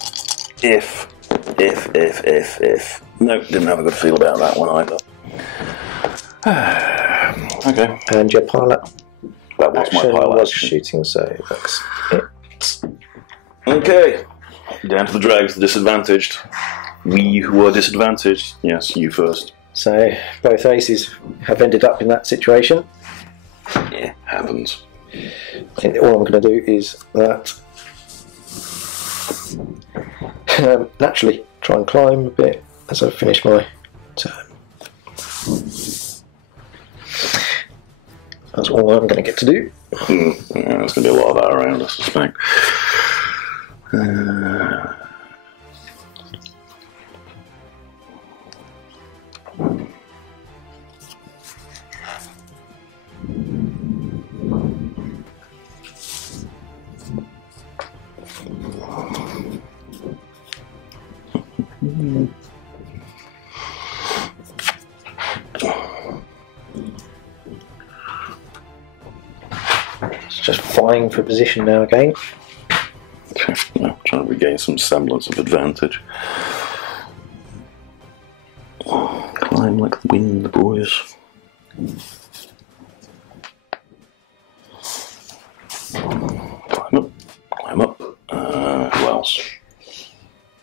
If. Nope, didn't have a good feel about that one either. Okay. And your pilot That was my action pilot was action. shooting, so that's it. Okay. Down to the drags, the disadvantaged. We who are disadvantaged. Yes, you first. So both aces have ended up in that situation. Yeah, happens. And all I'm going to do is that. Naturally, try and climb a bit as I finish my turn. That's all I'm going to get to do. Yeah, there's going to be a lot of that around, I suspect. vying for position now again. Okay, yeah, trying to regain some semblance of advantage. Climb like the wind, boys. Climb up, climb up. Who else?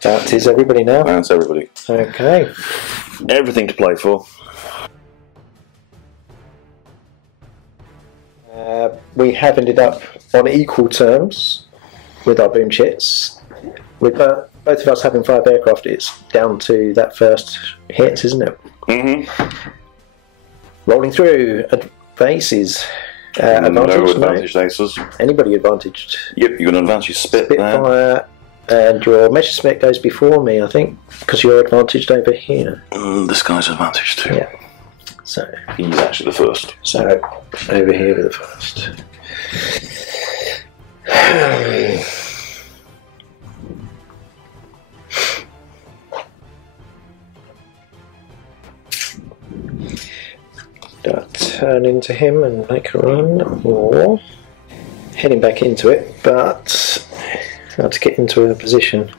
That is everybody now. That's everybody. Okay. Everything to play for. We have ended up on equal terms with our boom chits. With both of us having 5 aircraft, it's down to that first hit, isn't it? Mm-hmm. Rolling through. Bases. No Advantage? advantage aces. Anybody advantaged? Yep, you're going to advance your spit there. Spitfire. And your measure smith goes before me, I think, because you're advantaged over here. This guy's advantage too. Yeah. So he's actually the first. So over here with the first. Turn into him and make a run, or heading back into it, but how to get into a position.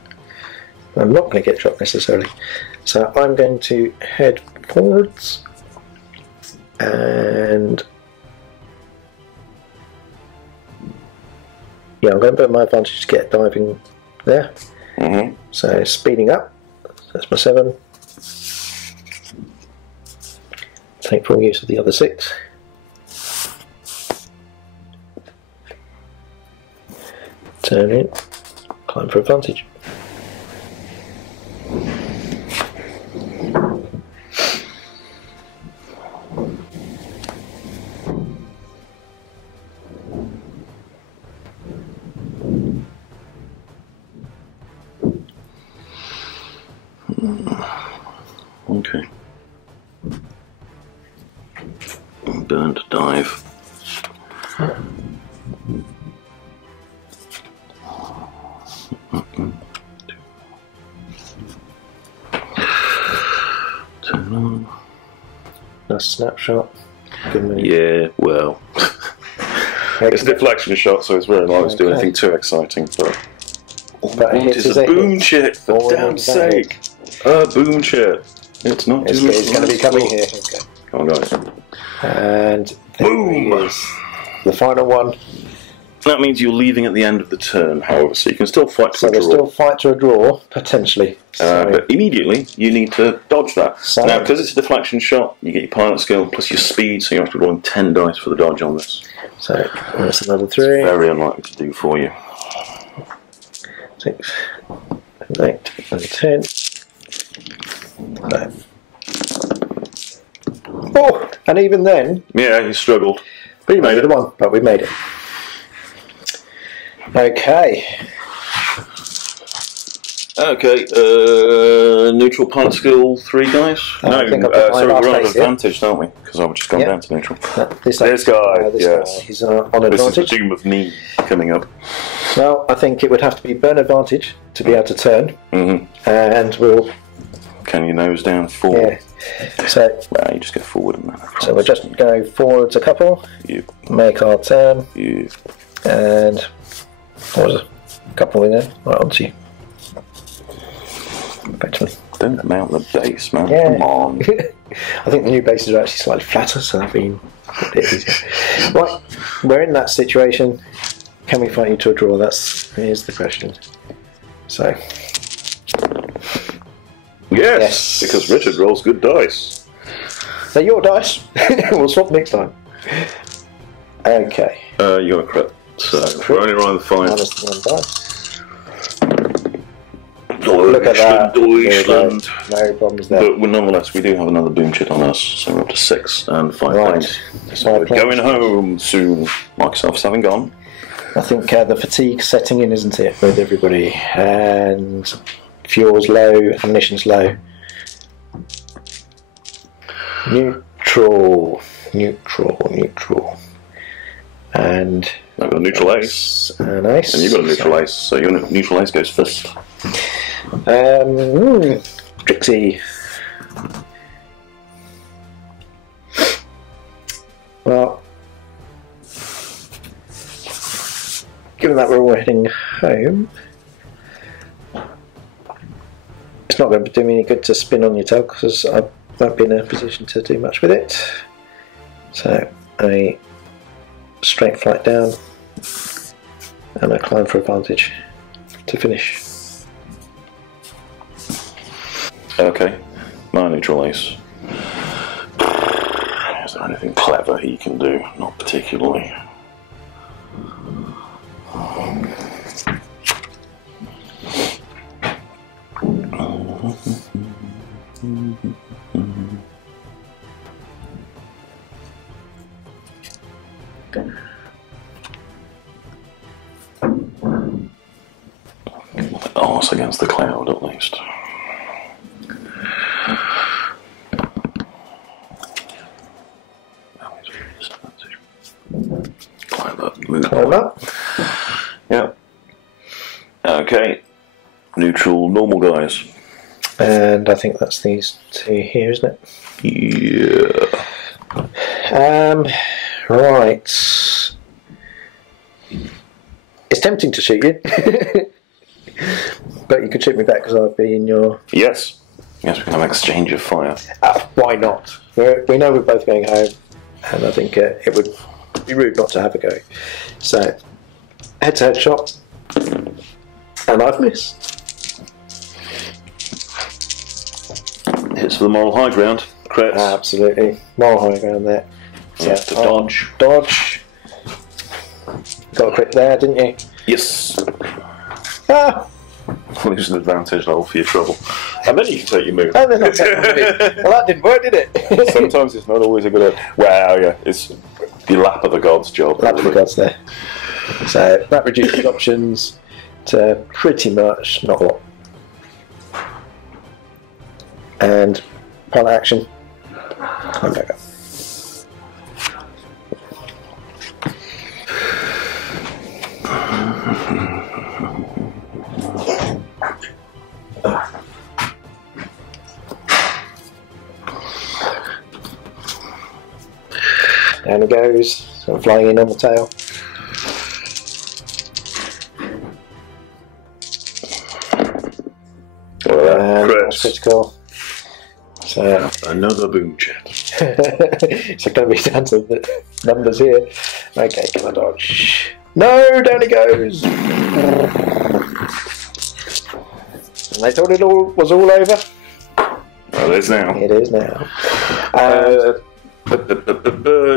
I'm not going to get dropped necessarily, so I'm going to head forwards and yeah, I'm going to put my advantage to get diving there. Mm-hmm. So speeding up, that's my 7. Take full use of the other 6. Turn in, climb for advantage. Okay. Burn to dive. Turn on. Nice snapshot. Good move. Yeah, well. It's a deflection shot, so it's very likely to do anything too exciting, but But it is a boom chit, for damn sake! A boom chit. It's not It's going to be coming here. Okay. Come on, guys. And Boom! is the final one. That means you're leaving at the end of the turn, however, so you can still fight to So a there's draw. still fight to a draw, potentially. But immediately, you need to dodge that. So- Now, because it's a deflection shot, you get your pilot skill plus your speed, so you have to roll 10 dice for the dodge on this. So that's another 3. Very unlikely to do for you. 6, 8, and 10. No. Oh, and even then, Yeah, you struggled. But you made it. the one, but we made it. Okay. Okay, neutral pilot skill 3 guys? I think I've got my sorry, last we're on base here. advantage, aren't we? Because I've just gone Yeah. down to neutral. This This guy, yes. He's on This is the advantage. doom of me coming up. Well, I think it would have to be burn advantage to be able to turn, and we'll Can you nose down forward? So, Well, you just go forward and then across. so we'll just go forwards a couple, You, make our turn, you. and what was it? A couple in there, right onto you. Back to me. Don't mount the base, man. Yeah. Come on. I think the new bases are actually slightly flatter, so that'd be a bit easier. Right, we're in that situation. Can we fight you to a draw? Here's the question. So, Yes, because Richard rolls good dice. they're your dice. We'll swap next time. Okay. You got a crit. So we're only rolling the 5. Minus 1 dice. Deutschland, Look at that. Deutschland. No problems there. But nonetheless, we do have another boom chit on us, so we're up to 6 and 5 Right. planes. So we're going home soon. Microsoft's having gone. I think the fatigue's setting in, isn't it, with everybody? And fuel's low, ammunition's low. Neutral. And I've got a neutral ace. an ace. And you've got a neutral ace, so your neutral ace goes first. Trixie. Well, that we're all heading home. It's not going to do me any good to spin on your tail because I won't be in a position to do much with it. So a straight flight down and a climb for advantage to finish. Okay, my neutral ace. Is there anything clever he can do? Not particularly. Arse against the cloud, at least. Climb up. Yeah. Okay. Neutral, normal guys. And I think that's these two here, isn't it? Yeah. Right. It's tempting to shoot you. But you could shoot me back because I'd be in your... Yes. Yes, we can have an exchange of fire. Why not? We know we're both going home, and I think it would be rude not to have a go. So, head-to-head shot, and I've missed. Hits for the moral high ground. Crits. Absolutely. Moral high ground there. So, You have to dodge. Dodge. Got a crit there, didn't you? Yes. Ah! Lose an advantage level for your trouble. And then you can take your move. And then I'll take my move. Well, that didn't work, did it? Sometimes it's not always a good idea. Well, yeah, it's the lap of the gods job. Lap of the gods there. So that reduces options to pretty much not a lot. And pilot action. I'm back up. Down it goes, sort of flying in on the tail. And that's critical. So another boom chat. it's going to be down to the numbers here. Okay, can I dodge? No, down it goes. And they thought it was all over. Well, it is now. It is now.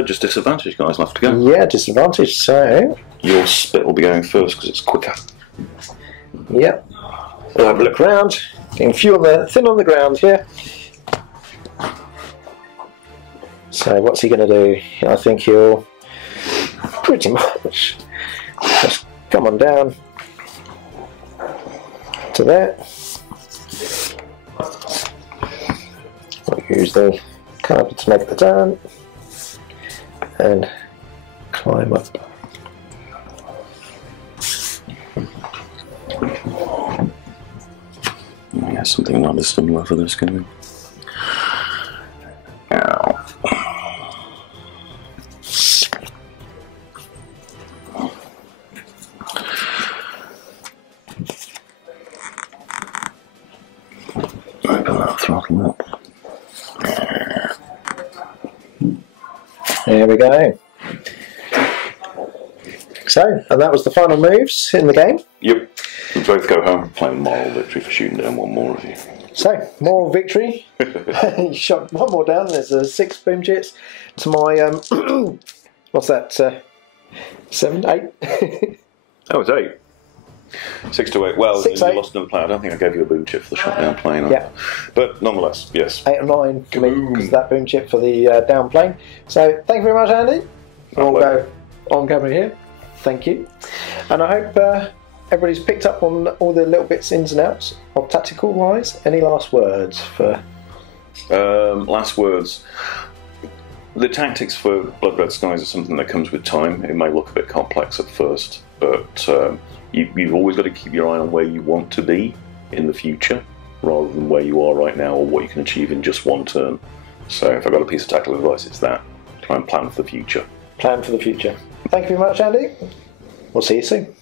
Just disadvantage guys left to go. Yeah, disadvantage. So your spit will be going first because it's quicker. Yep. We'll have a look around. Getting thin on the ground here. So what's he going to do? I think he'll pretty much just come on down to there. We'll use the carpet to make the turn and climb up. Yeah, something not as similar for this game. Ow. Open that throttle up. There we go. So, and that was the final moves in the game. Yep. We both go home playing moral victory for shooting down one more of you. So, moral victory. You shot one more down. There's 6 boom jets to my what's that? 7, 8. Oh, it's 8. 6 to 8. Well, 6, you 8. lost another plane. I don't think I gave you a boom chip for the shot down plane. Yeah. But nonetheless, yes. 8 and 9 for me because of that boom chip for the down plane. So, thank you very much, Andy. We'll go on camera here. Thank you. And I hope everybody's picked up on all the little bits, ins and outs of tactical wise. Any last words for? Last words. The tactics for Blood Red Skies is something that comes with time. It may look a bit complex at first, but you've always got to keep your eye on where you want to be in the future, rather than where you are right now or what you can achieve in just one turn. So if I've got a piece of tactical advice, it's that. Try and plan for the future. Plan for the future. Thank you very much, Andy. We'll see you soon.